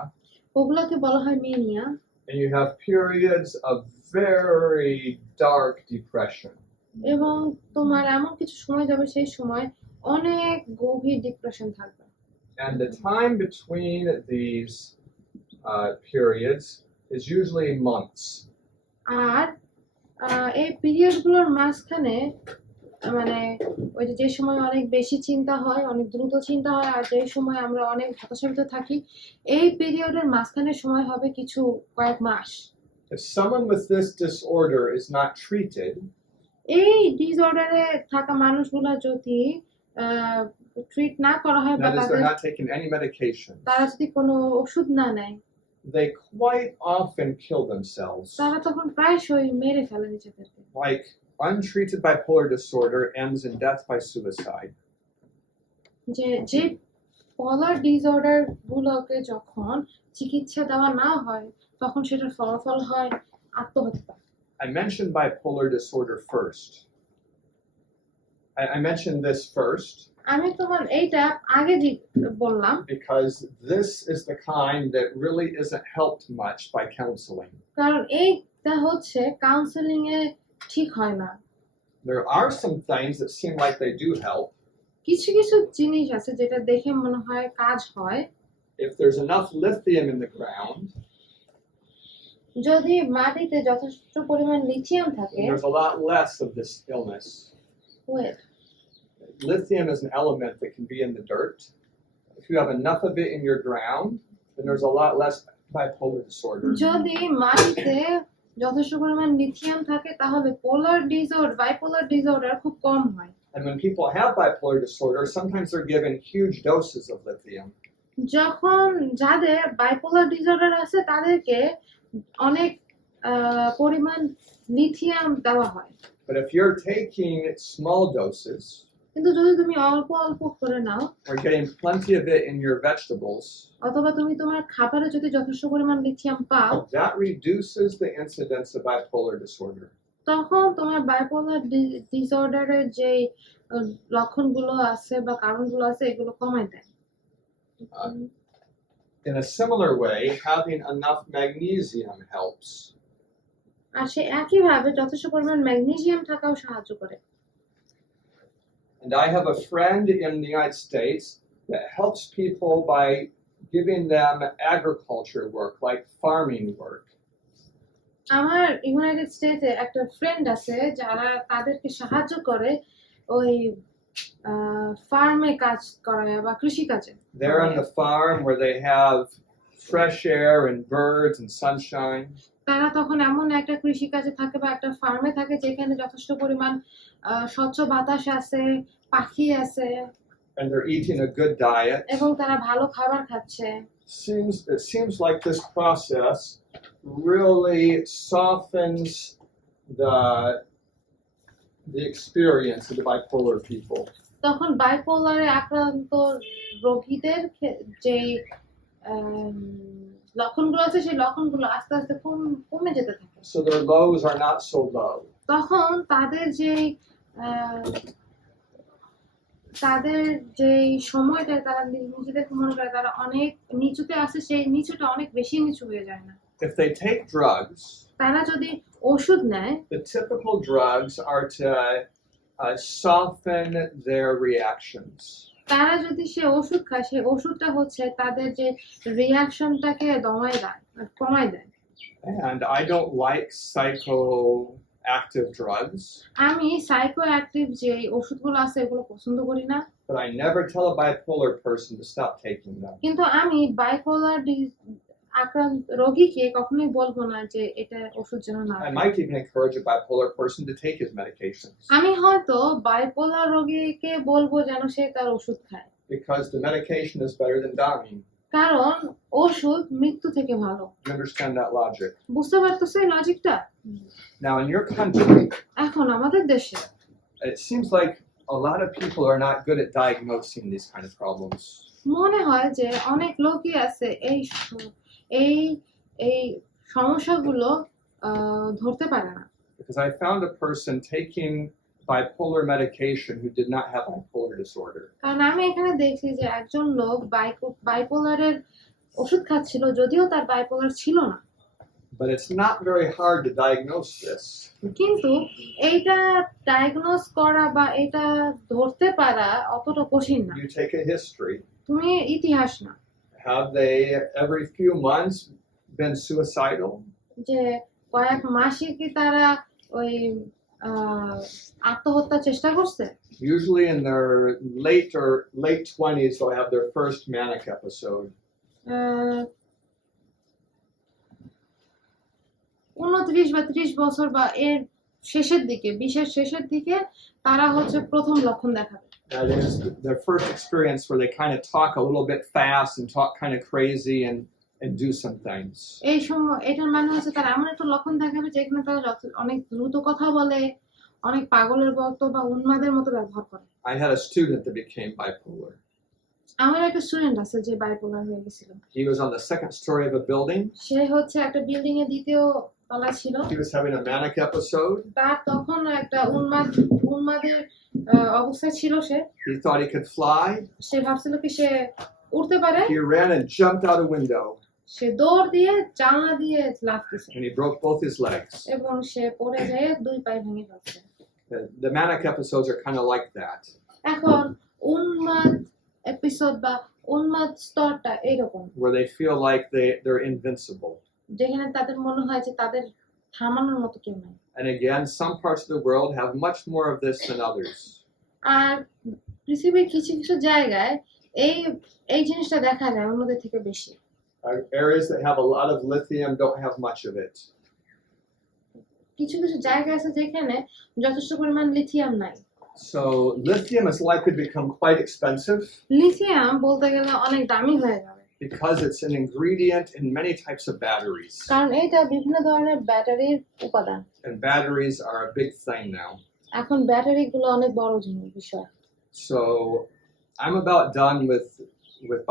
ওগুলোকে বলা হয় mania. And you have periods of very dark depression. এবং তোমার এমন কিছু সময় যাবে সেই সময় অনেক গভীর ডিপ্রেশন থাকবে। And the time between these periods is usually months. আর এই পিরিয়ডগুলোর মাঝখানে মানে ওই যে সময় অনেক বেশি চিন্তা হয় অনেক দ্রুত চিন্তা হয় আর যে সময় আমরা অনেক হতাশার ভিতরে থাকি এই পিরিয়ডের মাঝখানের সময় হবে কয়েক মাস। If someone with this disorder is not treated, এই ডিসঅর্ডারে থাকা মানুষগুলো যদি ট্রিট না করা হয় বা that is, তাদের they're not taking any medication, তারা যদি কোনো ওষুধ না নেয় they quite often kill themselves. তারা তখন প্রায়শই মেরে ফেলে নিজেদেরকে। Like untreated bipolar disorder ends in death by suicide. যে পলার ডিসঅর্ডার গুলোকে যখন চিকিৎসা দেওয়া না হয় তখন সেটার ফলাফল হয় আত্মহত্যা। I mentioned bipolar disorder first. I mentioned this first আমি তোমার এইটা আগে বললাম because this is the kind that really isn't helped much by counseling. কারণ এইটা হচ্ছে কাউন্সেলিং এ ঠিক হয় না। There are some things that seem like they do help. কিছু কিছু জিনিস আছে যেটা দেখে মনে হয় কাজ হয়। If there's enough lithium in the ground, যদি মাটিতে যথেষ্ট পরিমাণ লিথিয়াম then থাকে, there's a lot less of this illness. wait, Lithium is an element that can be in the dirt. If you have enough of it in your ground, then there's a lot less bipolar disorder. যদি মাটিতে যথেষ্ট পরিমাণ লিথিয়াম থাকে তাহলে bipolar disorder খুব কম হয়। And when people have bipolar disorder, sometimes they're given huge doses of lithium. যখন যাদের বাইপোলার ডিসঅর্ডার আছে তাদেরকে অনেক পরিমাণ লিথিয়াম দেওয়া হয়। But if you're taking small doses, কিন্তু যদি তুমি অল্প অল্প করে নাও or getting plenty of it in your vegetables, অথবা তুমি তোমার খাবারে যদি যথেষ্ট পরিমাণ লিথিয়াম পাও that reduces the incidence of bipolar disorder. তখন তোমার বাইপোলার ডিসঅর্ডারের যে লক্ষণগুলো আছে বা কারণগুলো আছে এগুলো কমায় দেয়। In a similar way, having enough magnesium helps. আর সে একইভাবে যথেষ্ট পরিমাণ ম্যাগনেসিয়াম থাকাও সাহায্য করে। And I have a friend in the United States that helps people by giving them agriculture work, like farming work. আমার ইউনাইটেড স্টেটসে একটা ফ্রেন্ড আছে যারা তাদেরকে সাহায্য করে ওই ফার্মে কাজ করায় বা কৃষি কাজে। They're on the farm where they have fresh air and birds and sunshine. তারা তখন এমন একটা কৃষি কাজে থাকে বা একটা ফার্মে থাকে যেখানে যথেষ্ট পরিমাণ স্বচ্ছ বাতাস আছে, পাখি আছে And they're eating a good diet. এবং তারা ভালো খাবার খাচ্ছে। It seems like this process really softens the experience of the bipolar people. তখন বাইপোলারে আক্রান্ত রোগীদের যে লক্ষণগুলো আছে সেই লক্ষণগুলো আস্তে আস্তে কমে যেতে থাকে। So their lows are not so low. তখন তাদের যে সময়টা তারা নিজেদেরকে মনে করে তারা অনেক নিচুতে আছে সেই নিচুটা অনেক বেশি নিচু হয়ে যায় না। If they take drugs, তারা যদি ওষুধ নেয় the typical drugs are to soften their reactions. তারা যদি সে ওষুধ খায় সেই ওষুধটা হচ্ছে তাদের যে রিয়াকশনটাকে কমায় দেয়। And I don't like psychoactive drugs, আমি সাইকো অ্যাক্টিভ যে ওষুধগুলো আছে এগুলো পছন্দ করি না, but I never tell a bipolar person to stop taking them. কিন্তু আমি বাইপোলার আক্রান্ত রোগীকে কখনোই বলবো না যে এটা ওষুধ যেন না I খায়। might even encourage a bipolar person to take his medications আমি হয়তো বাইপোলার রোগীকে বলবো যেন সে তার ওষুধ খায়, because the medication is better than dying. কারণ ওষুধ মৃত্যু থেকে ভালো। You understand that logic? বুঝতে পারতেছো এই লজিকটা? Now, in your country, এখন আমাদের দেশে it seems like a lot of people are not good at diagnosing these kind of problems. মনে হয় যে অনেক লোকই আছে এই সমস্যাগুলো ধরতে পারে না। Because I found a person taking bipolar medication who did not have bipolar disorder. কারণ আমি এখানে দেখছি যে একজন লোক বাইপোলারের ওষুধ খাচ্ছিল যদিও তার বাইপোলার ছিল না। But it's not very hard to diagnose this. কিন্তু এইটা ডায়াগনোজ করা বা এটা ধরতে পারা অতটা কঠিন না। You take a history. তুমি ইতিহাস না Have they every few months been suicidal? যে কয়েক মাসে কি তারা ওই আত্মহত্যার চেষ্টা করছে? Usually in their late 20s, they'll have their first manic episode. 29 বা 30 বছর বা এর শেষের দিকে 20-এর শেষের দিকে তারা হচ্ছে প্রথম লক্ষণ দেখাবে। That is their first experience where they kind of talk a little bit fast and talk kind of crazy and do some things. এই সময় এটার মানে হচ্ছে তারা এমন একটা লক্ষণ দেখাবে যেখানে তারা অনেক দ্রুত কথা বলে, অনেক পাগলের মতো বা উন্মাদের মতো ব্যবহার করে। I had a student that became bipolar. আমার একটা স্টুডেন্ট আছে যে বাইপোলার হয়ে গেছিল। He was on the second story of a building. সে হচ্ছে একটা বিল্ডিং এর দ্বিতীয় তলায় ছিল। He was having a manic episode. তার তখন একটা উন্মাদের অবস্থায় ছিল সে। He thought he could fly. সে ভাবছিল কি সে উড়তে পারে। He ran and jumped out a window সে দৌড় দিয়ে জানলা দিয়ে লাফ দিছে and he broke both his legs. এবং সে পড়ে যায় 2 পায়ে ভেঙে ফেলছে। The manic episodes are kind of like that. এখন উন্মাদ এপিসোড বা উন্মাদ স্তরটা এরকম, Where they feel like they're invincible. যেখানে তাদের মনে হয় যে তাদের থামানোর মতো কেউ নাই। And again, some parts of the world have much more of this than others. আর পৃথিবীর কিছু কিছু জায়গায় এই জিনিসটা দেখা যায় অন্যদের থেকে বেশি। Areas that have a lot of lithium don't have much of it. কিছু কিছু জায়গা আছে যেখানে যথেষ্ট পরিমাণ লিথিয়াম নাই। So lithium is likely to become quite expensive lithium বলতে গেলে অনেক দামি হয়ে যাবে, because it's an ingredient in many types of batteries. কারণ এটা বিভিন্ন ধরনের ব্যাটারির উপাদান। And batteries are a big thing now. এখন ব্যাটারি গুলো অনেক বড় বিষয়। So I'm about done with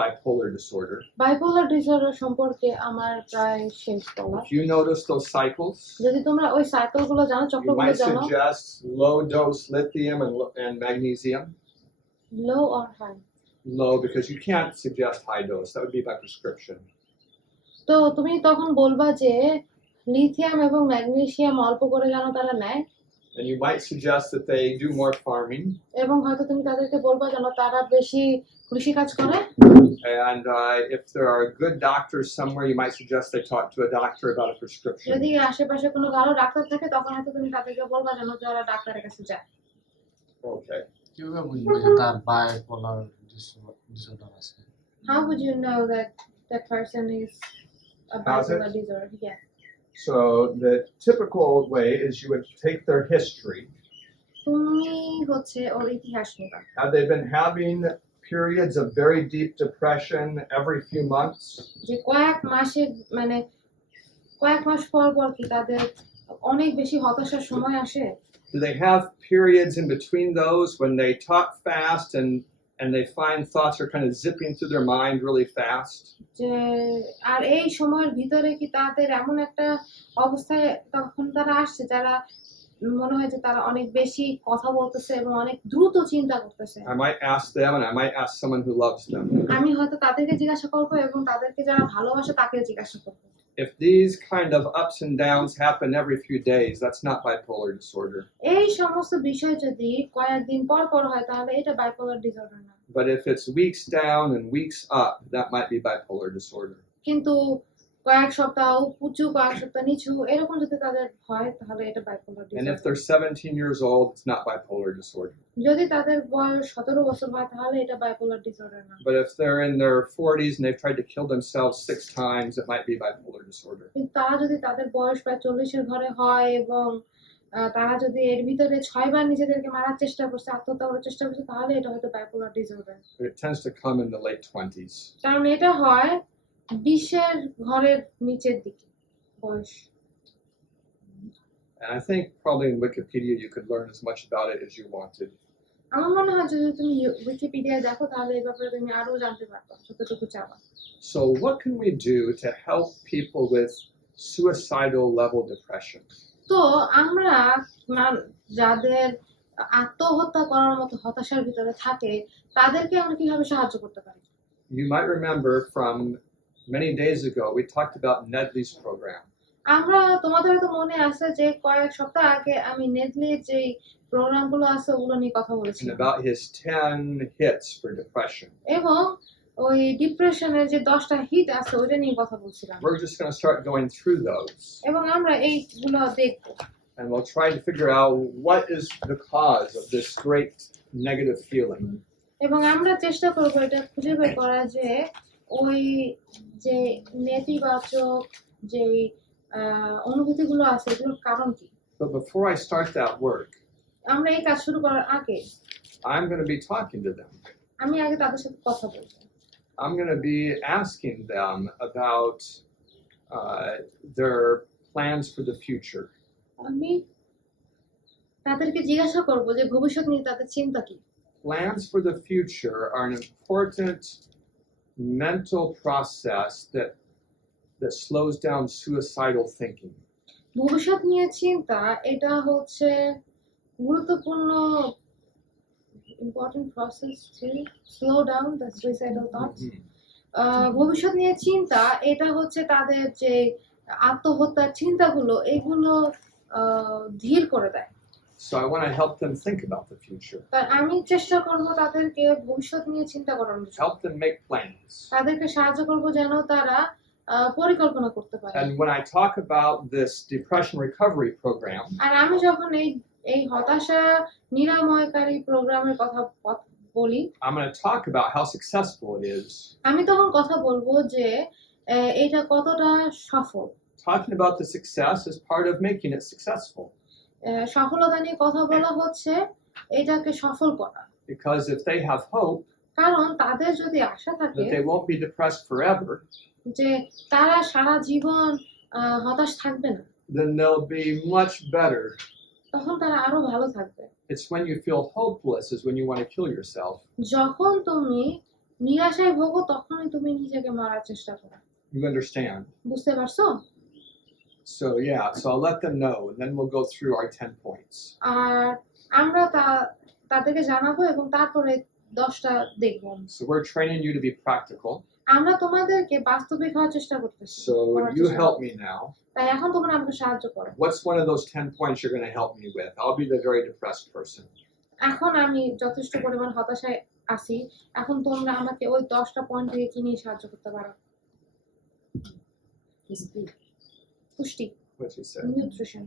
bipolar disorder. Bipolar disorder সম্পর্কে আমার প্রায় শেষ বলা। If you notice those cycles, যদি তোমরা ওই সাইকেল গুলো জানো, you চক্রগুলো might জানো, suggest low dose lithium and magnesium. Low or high. Low because you can't suggest high dose. That would be by prescription. তো তুমি তখন বলবা যে লিথিয়াম এবং ম্যাগনেসিয়াম অল্প করে যেন তারা নেয়, And you might suggest that they do more farming. এবং হয়তো তুমি তাদেরকে বলবা যেন তারা বেশি কৃষি কাজ করে। And if there are good doctors somewhere, you might suggest they talk to a doctor about a prescription. যদি আশেপাশে কোনো ভালো ডাক্তার থাকে তখন হয়তো তুমি তাদেরকে বলবা যেন তারা ডাক্তারের কাছে যায়। Okay. কিভাবে বুঝবো যে তার বাইপোলার ডিসঅর্ডার আছে? How would you know that that person is a bipolar disorder? Yeah. So the typical way is you would take their history. তুমি হচ্ছে ওর ইতিহাস নিবা। Have they been having periods of very deep depression every few months? যে কয়েক মাস পর পর কি তাদের অনেক বেশি হতাশার সময় আসে? Do they have periods in between those when they talk fast and they find thoughts are kind of zipping through their mind really fast? যে আর এই সময়ের ভিতরে কি তাদের এমন একটা অবস্থায় তখন তারা আসছে যারা মনে হয় যে তারা অনেক বেশি কথা বলতেছে এবং অনেক দ্রুত চিন্তা করতেছে? I might ask them, and I might ask someone who loves them. আমি হয়তো তাদেরকে জিজ্ঞাসা করবো এবং তাদেরকে যারা ভালোবাসে তাকে জিজ্ঞাসা করবো। If these kind of ups and downs happen every few days, that's not bipolar disorder. এই সমস্ত বিষয় যদি কয়েকদিন পর পর হয় তাহলে এটা বাইপোলার ডিসঅর্ডার না। But if it's weeks down and weeks up, that might be bipolar disorder. কিন্তু কয়েক সপ্তাহ উঁচু কয়েক সপ্তাহ নিচু এরকম যদি তাদের হয় তাহলে এটা bipolar And if disorder. they're 17 years old, it's not bipolar disorder. যদি তাদের বয়স 17 বছর হয় তাহলে এটা বাইপোলার ডিসঅর্ডার না। But if they're in their 40s and they've tried to kill themselves 6 times, it might be bipolar disorder. কিন্তু তারা যদি তাদের বয়স প্রায় 40-এর ঘরে হয় এবং তারা যদি এর ভিতরে 6 বার নিজেদেরকে মারার চেষ্টা করছে, আত্মহত্যা করার চেষ্টা করছে, তাহলে এটা হয়তো bipolar disorder. But it tends to come in the late 20s. কারণ এটা হয় 20-এর ঘরের নিচের দিকে বয়স। And I think probably in Wikipedia you could learn as much about it as you wanted. আমার মনে হয় যদি তুমি উইকিপিডিয়া দেখো তাহলে এই ব্যাপারে তুমি আরো জানতে পারবা যতটুকু চাবা। So what can we do to help people with suicidal level depression? তো আমরা যাদের আত্মহত্যা করার মতো হতাশার ভিতরে থাকে তাদেরকে আমরা কিভাবে সাহায্য করতে পারি? You might remember from many days ago we talked about Nedley's program. আমরা তোমাদের হয়তো মনে আছে যে কয়েক সপ্তাহ আগে আমি নেদলির যে প্রোগ্রামগুলো আছে ওগুলো নিয়ে কথা And বলেছিলাম about his 10 hits for depression. এবং ওই ডিপ্রেশনের যে 10টা হিট আছে ওইটা নিয়ে কথা বলছিলাম We're just going to start going through those. এবং আমরা এইগুলো দেখবো And we'll try to figure out what is the cause of this great negative feeling. এবং আমরা চেষ্টা করবো এটা খুঁজে বের করা যে ওই যে নেতিবাচক যে অনুভূতিগুলো আছে এগুলোর কারণ কি? But before I start that work, আমরা এই কাজ শুরু করার আগে I'm going to be talking to them. আমি আগে তাদের সাথে কথা বলবো। I'm going to be asking them about their plans for the future. আমি তাদেরকে জিজ্ঞাসা করব যে ভবিষ্যৎ নিয়ে তাদের চিন্তা কি। Plans for the future are an important mental process that slows down suicidal thinking. ভবিষ্যৎ নিয়ে চিন্তা এটা হচ্ছে গুরুত্বপূর্ণ important process to slow down the suicidal thoughts. ভবিষ্যৎ নিয়ে চিন্তা এটা হচ্ছে তাদের যে আত্মহত্যার চিন্তাগুলো এগুলো ধীর করে দেয়। So I want to help them think about the future. তাই আমি চেষ্টা করব তাদেরকে ভবিষ্যৎ নিয়ে চিন্তা করার জন্য। Help them make plans. তাদেরকে সাহায্য করব যেন তারা পরিকল্পনা করতে পারে। And when I talk about this depression recovery program, আর আমি যখন এই হতাশা নিরাময়কারী প্রোগ্রামের কথা বলি, I'm going to talk about how successful it is. আমি তখন কথা বলবো যে এটা কতটা সফল। Talking about the success is part of making it successful. সফলতা নিয়ে কথা বলা হচ্ছে এটাকে সফল করা। Because if they have hope কারণ তাদের যদি আশা থাকে that they won't be depressed forever, যে তারা সারা জীবন হতাশ থাকবে না, then they'll be much better. তখন তারা আরো ভালো থাকবে। It's when you feel hopeless is when you want to kill yourself. যখন তুমি নিরাশায় ভোগো তখনই তুমি নিজেকে মারার চেষ্টা করো। You understand? বুঝতে পারছো? So yeah, so I'll let them know and then we'll go through our 10 points. আর আমরা তাদেরকে জানাবো এবং তারপরে 10টা দেখবো। So we're training you to be practical. আমরা তোমাদেরকে বাস্তবিক হওয়ার চেষ্টা করতেছি। So you help me now. তাই এখন তোমরা আমাকে সাহায্য করো। What's one of those 10 points you're going to help me with? I'll be the very depressed person. এখন আমি যথেষ্ট পরিমাণ হতাশায় আছি, এখন তোমরা আমাকে ওই 10টা পয়েন্ট দিয়ে কি নিয়ে সাহায্য করতে পারো? পুষ্টি, What you said? Nutrition.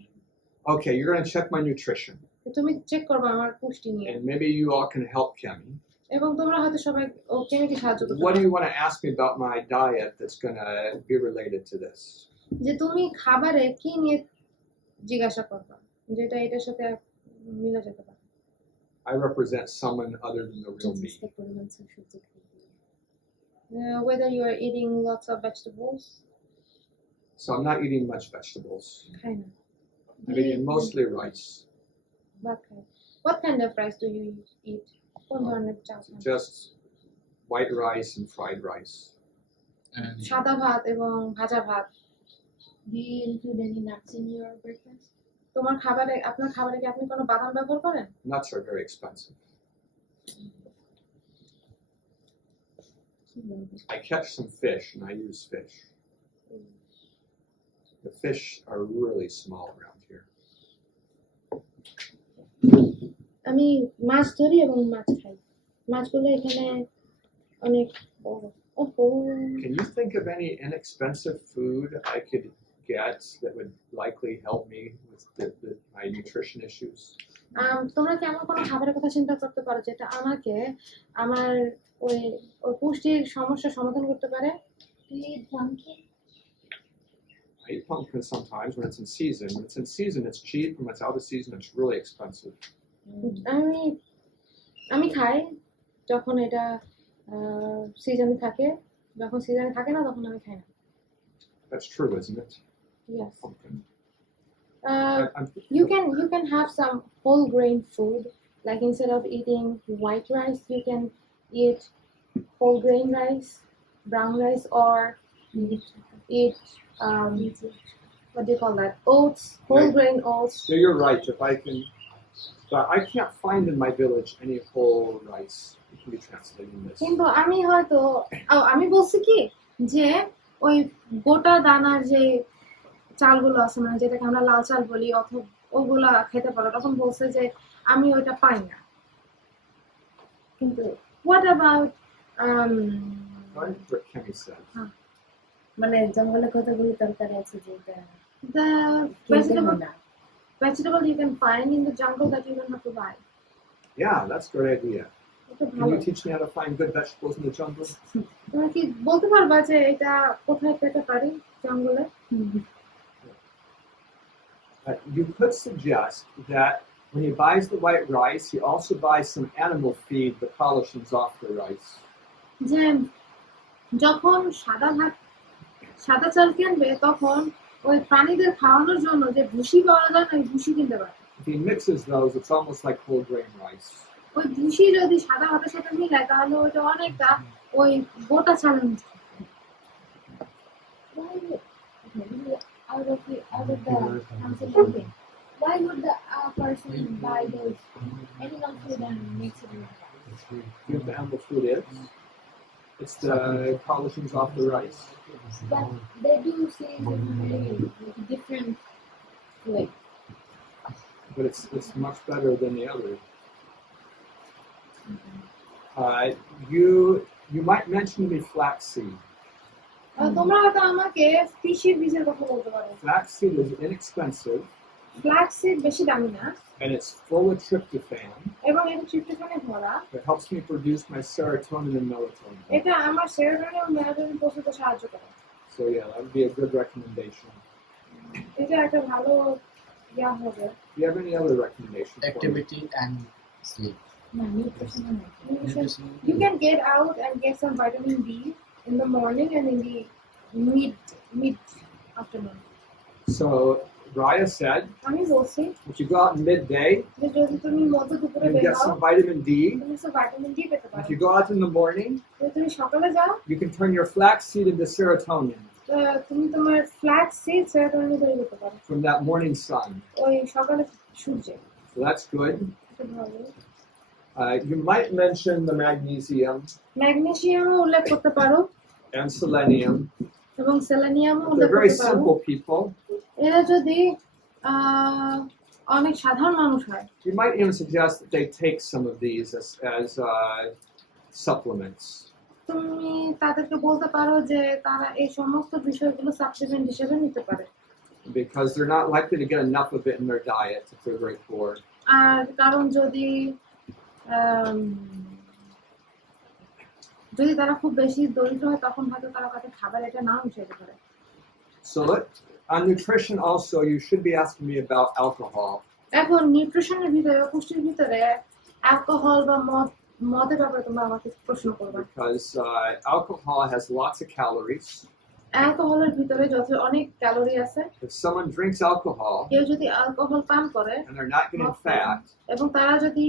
Okay, you're going to check my nutrition. তুমি চেক করবে আমার পুষ্টি নিয়ে, And maybe you all can help Kemi. এবং তোমরা হয়তো সবাই কেমিকে সাহায্য করতে What do পারো। you want to ask me about my diet that's going to be related to this? যে তুমি খাবারে কি নিয়ে জিজ্ঞাসা করবে যেটা এটার সাথে মিলে যেতে পারে। I represent someone other than the real me. Whether you are eating lots of vegetables. So I'm not eating much vegetables. খাই না। I'm eating mostly rice. ভাত খাই। What kind of rice do you eat? কোন ধরনের চাল খান? Just white rice and fried rice. সাদা ভাত এবং ভাজা ভাত। Do you include any nuts in your breakfast? তোমার খাবারে আপনার খাবারে কি আপনি কোনো বাদাম ব্যবহার করেন? Nuts are very expensive. I catch some fish and I use fish. The fish are really small around here. আমি মাছ ধরি এবং মাছ খাই। মাছগুলো এখানে অনেক বড়। ওহো। Can you think of any inexpensive food I could get that would likely help me with my nutrition issues? তোমরা কি এমন কোনো খাবারের কথা চিন্তা করতে পারো যেটা আমাকে আমার ওই পুষ্টির সমস্যার সমাধান করতে পারে? Do you eat pumpkin? I eat pumpkin sometimes when it's in season. When it's in season, it's cheap. When it's out of season, it's really expensive. আমি খাই যখন এটা সিজনে থাকে, যখন সিজনে থাকে না তখন আমি খাই না। That's true, isn't it? Yes. Pumpkin. You can have some whole grain food, like instead of eating white rice you can eat whole grain rice, brown rice, or eat what do you call that, oats, whole Right. grain oats. So you're right. If I can, but I can't find in my village any whole rice. You can be translating this. কিন্তু আমি হয়তো আমি বলছি কি যে ওই গোটা দানার যে চালগুলো আছে মানে যেটাকে আমরা লাল চাল বলি অথবা ওগুলা খেতে পারো, তখন বলছে যে আমি ওইটা পাই না। কিন্তু what about Right? What Kenny said. মানে জঙ্গলে কতগুলো তরকারি আছে যেটা the কিনতে হয় না। vegetable you can find in the jungle that you don't have to buy? Yeah, that's a good idea. এটা Can ভালো। you teach me how to find good vegetables in the jungle? তুমি কি বলতে পারবা যে এটা কোথায় পেতে পারি জঙ্গলে? You could suggest that when he buys the white rice, he also buys some animal feed, the polishings off the rice. যে যখন সাদা চাল কিনবে তখন ওই প্রাণীদের খাওয়ানোর জন্য যে ভুসি পাওয়া যায় না ওই ভুসি কিনতে পারে। If he mixes those, it's almost like whole grain rice. ওই ভুসি যদি সাদা ভাতের সাথে মিলায় তাহলে ওইটা অনেকটা ওই গোটা চালের মতো। Why would, okay, out of the answer something. Why would the person buy those animal food and mix it with that? You know what the animal food is? It's the polishings off the rice. But they do say that maybe different like But it's much better than the other. You might mention to me flaxseed. তোমরা হয়তো আমাকে তিসির বীজের কথা বলতে পারো। Flaxseed is inexpensive flax seed বেশি দামি না and it's full of tryptophan. এবং এটা ট্রিপ্টোফ্যানে ভরা। It helps me produce my serotonin and melatonin. এটা আমার সেরোটোনিন এবং মেলাটোনিন প্রস্তুতে সাহায্য করে। So yeah, that would be a good recommendation. এটা একটা ভালো ইয়া হবে। Do you have any other recommendations? for me? Activity and sleep. no, nutrition. You can get out and get some vitamin D in the morning and in the mid afternoon. So Raya said, আমি বলছি if you go out in midday, যে যদি তুমি মধ্য দুপুরে you বের get হও some vitamin D. তুমি সব ভিটামিন ডি পেতে পারো। If you go out in the morning, যদি তুমি সকালে যাও you can turn your flaxseed into serotonin তুমি তোমার ফ্ল্যাক্স সিড সেরোটোনিন তৈরি করতে পারো from that morning sun. ওই সকালে সূর্যে। So that's good. এটা ভালো। You might mention the magnesium ম্যাগনেসিয়ামও উল্লেখ করতে পারো and selenium. এবং সেলেনিয়ামও উল্লেখ They're very করতে পারো। simple people. এরা যদি অনেক সাধারণ মানুষ হয় You might even suggest that they take some of these as supplements. তুমি তাদেরকে বলতে পারো যে তারা এই সমস্ত বিষয়গুলো সাপ্লিমেন্ট হিসেবে নিতে পারে Because they're not likely to get enough of it in their diet if they're very poor. আর কারণ যদি তারা খুব বেশি দরিদ্র হয় তখন হয়তো তারা তাদের খাবার এটা নাও মিশাইতে পারে। So on nutrition also, you should be asking me about alcohol. এখন নিউট্রিশনের ভিতরে পুষ্টির ভিতরে অ্যালকোহল বা মদের ব্যাপারে তোমরা আমাকে প্রশ্ন করবে Because alcohol has lots of calories. অ্যালকোহলের ভিতরে যত অনেক ক্যালোরি আছে। If someone drinks alcohol কেউ যদি অ্যালকোহল পান করে and they're not getting fat, এবং তারা যদি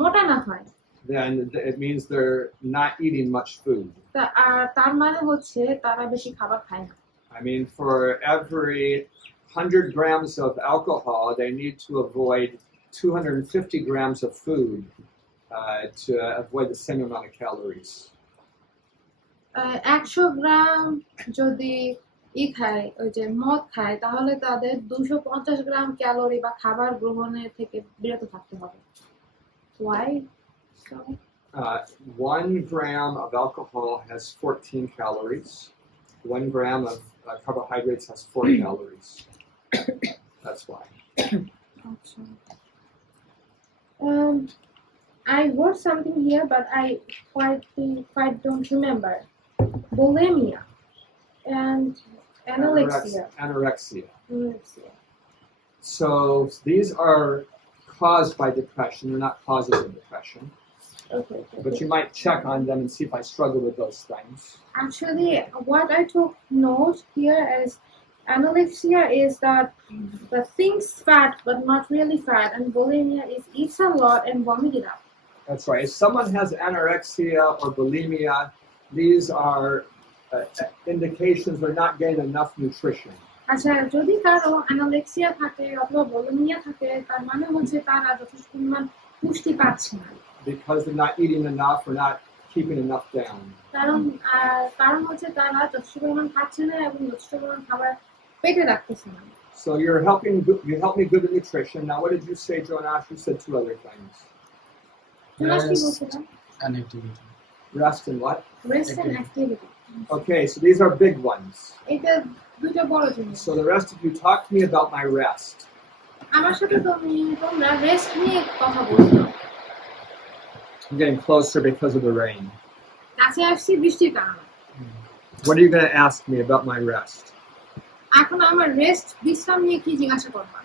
মোটা না হয় then it means they're not eating much food. আর তার মানে হচ্ছে তারা বেশি খাবার খায় না। I mean, for every 100 grams of alcohol, they need to avoid 250 grams of food to avoid the same amount of calories. 100 গ্রাম যদি খায় ওই যে মদ খায় তাহলে তাদের 250 গ্রাম ক্যালোরি বা খাবার গ্রহণের থেকে বিরত থাকতে হবে। Why? 1 gram of alcohol has 14 calories. 1 gram of carbohydrates has 4 calories. That's why. I wrote something here, but I quite don't remember. Bulimia and anorexia. Anorexia. So these are caused by depression. They're not causes of depression. Okay. But you might check on them and see if I struggle with those things. Actually, what I took note here is anorexia is that the things fat but not really fat, and bulimia is eats a lot and vomit it up. That's right. If someone has anorexia or bulimia, these are indications they're not getting enough nutrition. আচ্ছা যদি কারো অ্যানোরেক্সিয়া থাকে অথবা বুলিমিয়া থাকে তার মানে হচ্ছে তারা যথেষ্ট পরিমাণ পুষ্টি পাচ্ছে না Because they're not eating enough or not keeping enough down. কারণ হচ্ছে তারা যথেষ্ট পরিমাণ খাচ্ছে না এবং যথেষ্ট পরিমাণ খাবার পেটে রাখতেছে না। So you helped me good with nutrition. Now what did you say, Jonash? You said 2 other things. Jonash কি বলছিলেন? And activity. Rest and what? Rest and activity. Okay, so these are big ones. এটা দুটো বড় জিনিস। So the rest of you talk to me about my rest. আমার সাথে তোমরা রেস্ট নিয়ে কথা বলছো। I'm getting closer because of the rain. কাছে আসছি বৃষ্টির কারণে। What are you going to ask me about my rest? এখন আমার রেস্ট বিশ্রাম নিয়ে কি জিজ্ঞাসা করবা?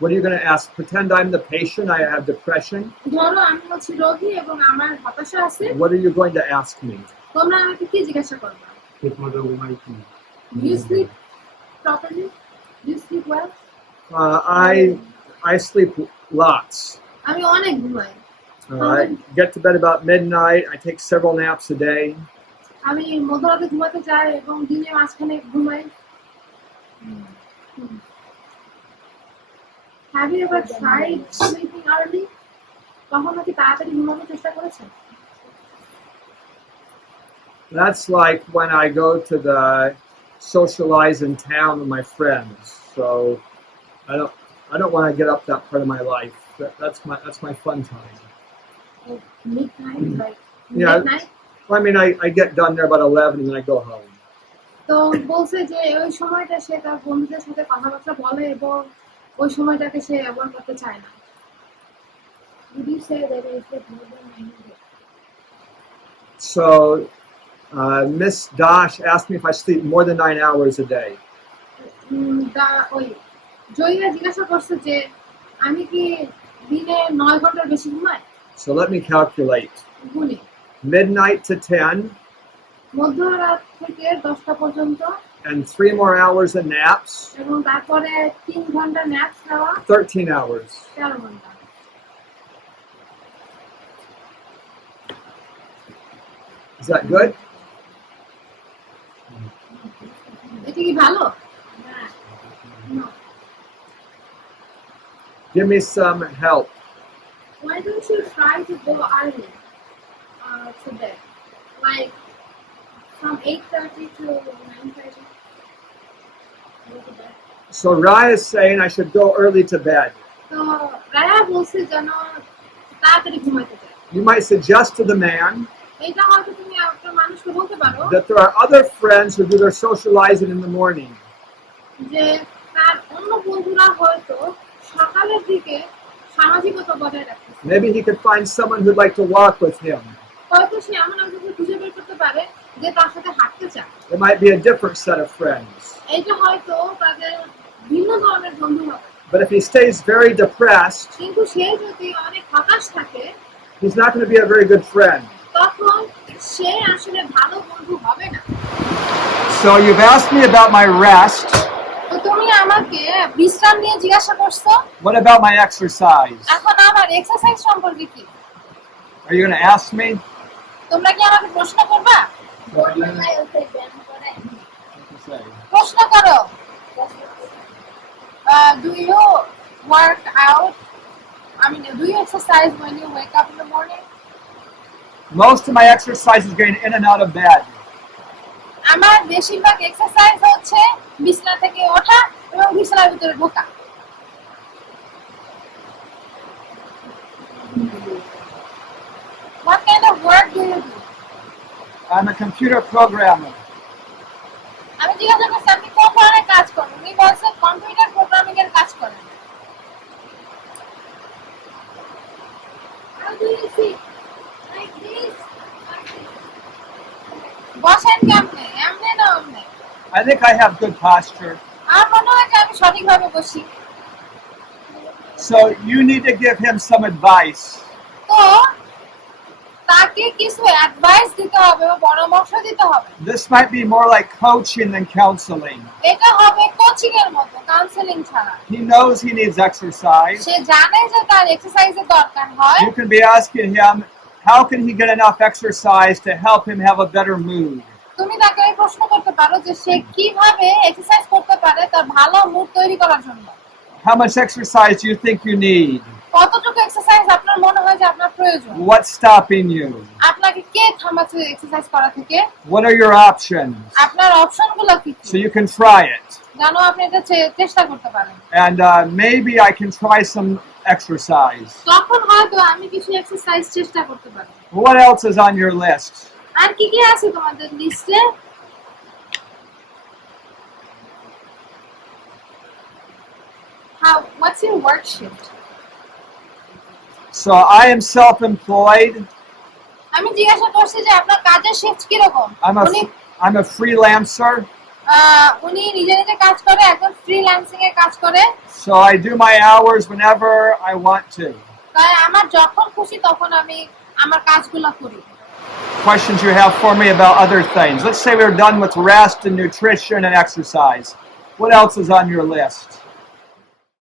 What are you going to ask? Pretend I'm the patient, I have depression. ধরো আমি হচ্ছি রোগী এবং আমার হতাশা আছে, What are you going to ask me? তোমরা আমাকে কি জিজ্ঞাসা করবা? Do you sleep properly? Do you sleep well? I sleep lots. আমি অনেক ঘুমাই। I get to bed about midnight. I take several naps a day. আমি মধ্যরাতে ঘুমাতে যাই এবং দিনে মাঝখানে ঘুমাই। Have you ever tried sleeping early? কখনো কি তাড়াতাড়ি ঘুমানোর চেষ্টা করেছেন? That's like when I go to the socialize in town with my friends. So I don't want to get up that part of my life. That's my fun time. Midnight, like Yeah. midnight? I mean, I get done there about 11 and then I go home. তো বলছে যে ওই সময়টা সে তার বন্ধুদের সাথে কথাবার্তা বলে এবং ওই সময়টাকে সে ব্যবহার করতে চায় না। Did you say that I sleep more than 9 days? So Miss Dash asked me if I sleep more than 9 hours a day. ওই জয়ীরা জিজ্ঞাসা করছে যে আমি কি দিনে 9 ঘন্টার বেশি ঘুমাই? So let me calculate. Guni Midnight to 10 মধ্যরাত থেকে 10টা পর্যন্ত and 3 more hours of naps, এবং তারপরে 3 ঘন্টা ন্যাপস নেওয়া, 13 hours. 13 ঘন্টা। Is that good? এটা কি ভালো? No. Give me some help. Why don't you try to go early to bed? Like from 8:30 to 9:30. Go to bed. So Raya is saying I should go early to bed. তো রায়া বলছে যেন তাড়াতাড়ি ঘুমাইতে যায়। You might suggest to the man এটা হয়তো তুমি একটা মানুষকে বলতে পারো that there are other friends who do their socializing in the morning. যে তার অন্য বন্ধুরা হয়তো সকালের দিকে সামাজিকতা বজায় রাখতেছে। Maybe he could find someone who'd like to walk with him. হয়তো সে এমন একজনকে খুঁজে বের করতে পারে যে তার সাথে হাঁটতে চায়। It might be a different set of friends. এটা হয়তো তাদের ভিন্ন ধরনের বন্ধু হবে। But if he stays very depressed, কিন্তু সে যদি অনেক হতাশ থাকে he's not going to be a very good friend. তখন সে আসলে ভালো বন্ধু হবে না। So you've asked me about my rest. তো তুমি আমাকে বিশ্রাম নিয়ে জিজ্ঞাসা করছো, What about my exercise? এখন আমার এক্সারসাইজ সম্পর্কে কি? Are you going to ask me? তোমরা কি আমাকে প্রশ্ন করবা? প্রশ্ন করো। Do you work out? I mean, do you exercise when you wake up in the morning? Most of my exercise is getting in and out of bed. আমার বেশিরভাগ এক্সারসাইজ হচ্ছে বিছানা থেকে ওঠা এবং বিছানার ভিতরে ঢোকা। What kind of work do you do? I'm a computer programmer. আমি জিজ্ঞাসা করছি আপনি কোন ধরনের কাজ করেন? উনি বলছে কম্পিউটার প্রোগ্রামিং এর কাজ করেন। How do you sit? Like this? বসেন কেমনে? এমনে না অমনে? I think I have good posture. আমার মনে হয় যে আমি সঠিকভাবে বসি। So you need to give him some advice. তো তাকে কিছু অ্যাডভাইস দিতে হবে বা পরামর্শ দিতে হবে। This might be more like coaching than counseling. এটা হবে কোচিং এর মতো, কাউন্সেলিং ছাড়া। He knows he needs exercise. সে জানে যে তার এক্সারসাইজের দরকার হয়। You can be asking him, how can he get enough exercise to help him have a better mood? তুমি তাকে এই প্রশ্ন করতে পারো যে সে কিভাবে এক্সারসাইজ করতে পারে তার ভালো মুড তৈরি করার জন্য। How much exercise do you think you need? কতটুকু এক্সারসাইজ আপনার মনে হয় যে আপনার প্রয়োজন? What's stopping you? আপনাকে কে থামাচ্ছে এক্সারসাইজ করা থেকে? What are your options? আপনার অপশনগুলো কি কি? So you can try it. জানো আপনি এটা চেষ্টা করতে পারেন। And maybe I can try some exercise. তখন হয়তো আমি কিছু এক্সারসাইজ চেষ্টা করতে পারি। What else is on your list? আর কি কি আছে তোমাদের লিস্টে? What's your work shift? So I am self-employed. আমি জিজ্ঞাসা করছি যে আপনার কাজের শিফট কি রকম? I'm a freelancer, উনি নিজে নিজে কাজ করে, একজন ফ্রিল্যান্সিং এ কাজ করে। so I do my hours whenever I want to. তাই আমার যখন খুশি তখন আমি আমার কাজগুলো করি। Questions you have for me about other things? Let's say we're done with rest and nutrition and exercise. What else is on your list?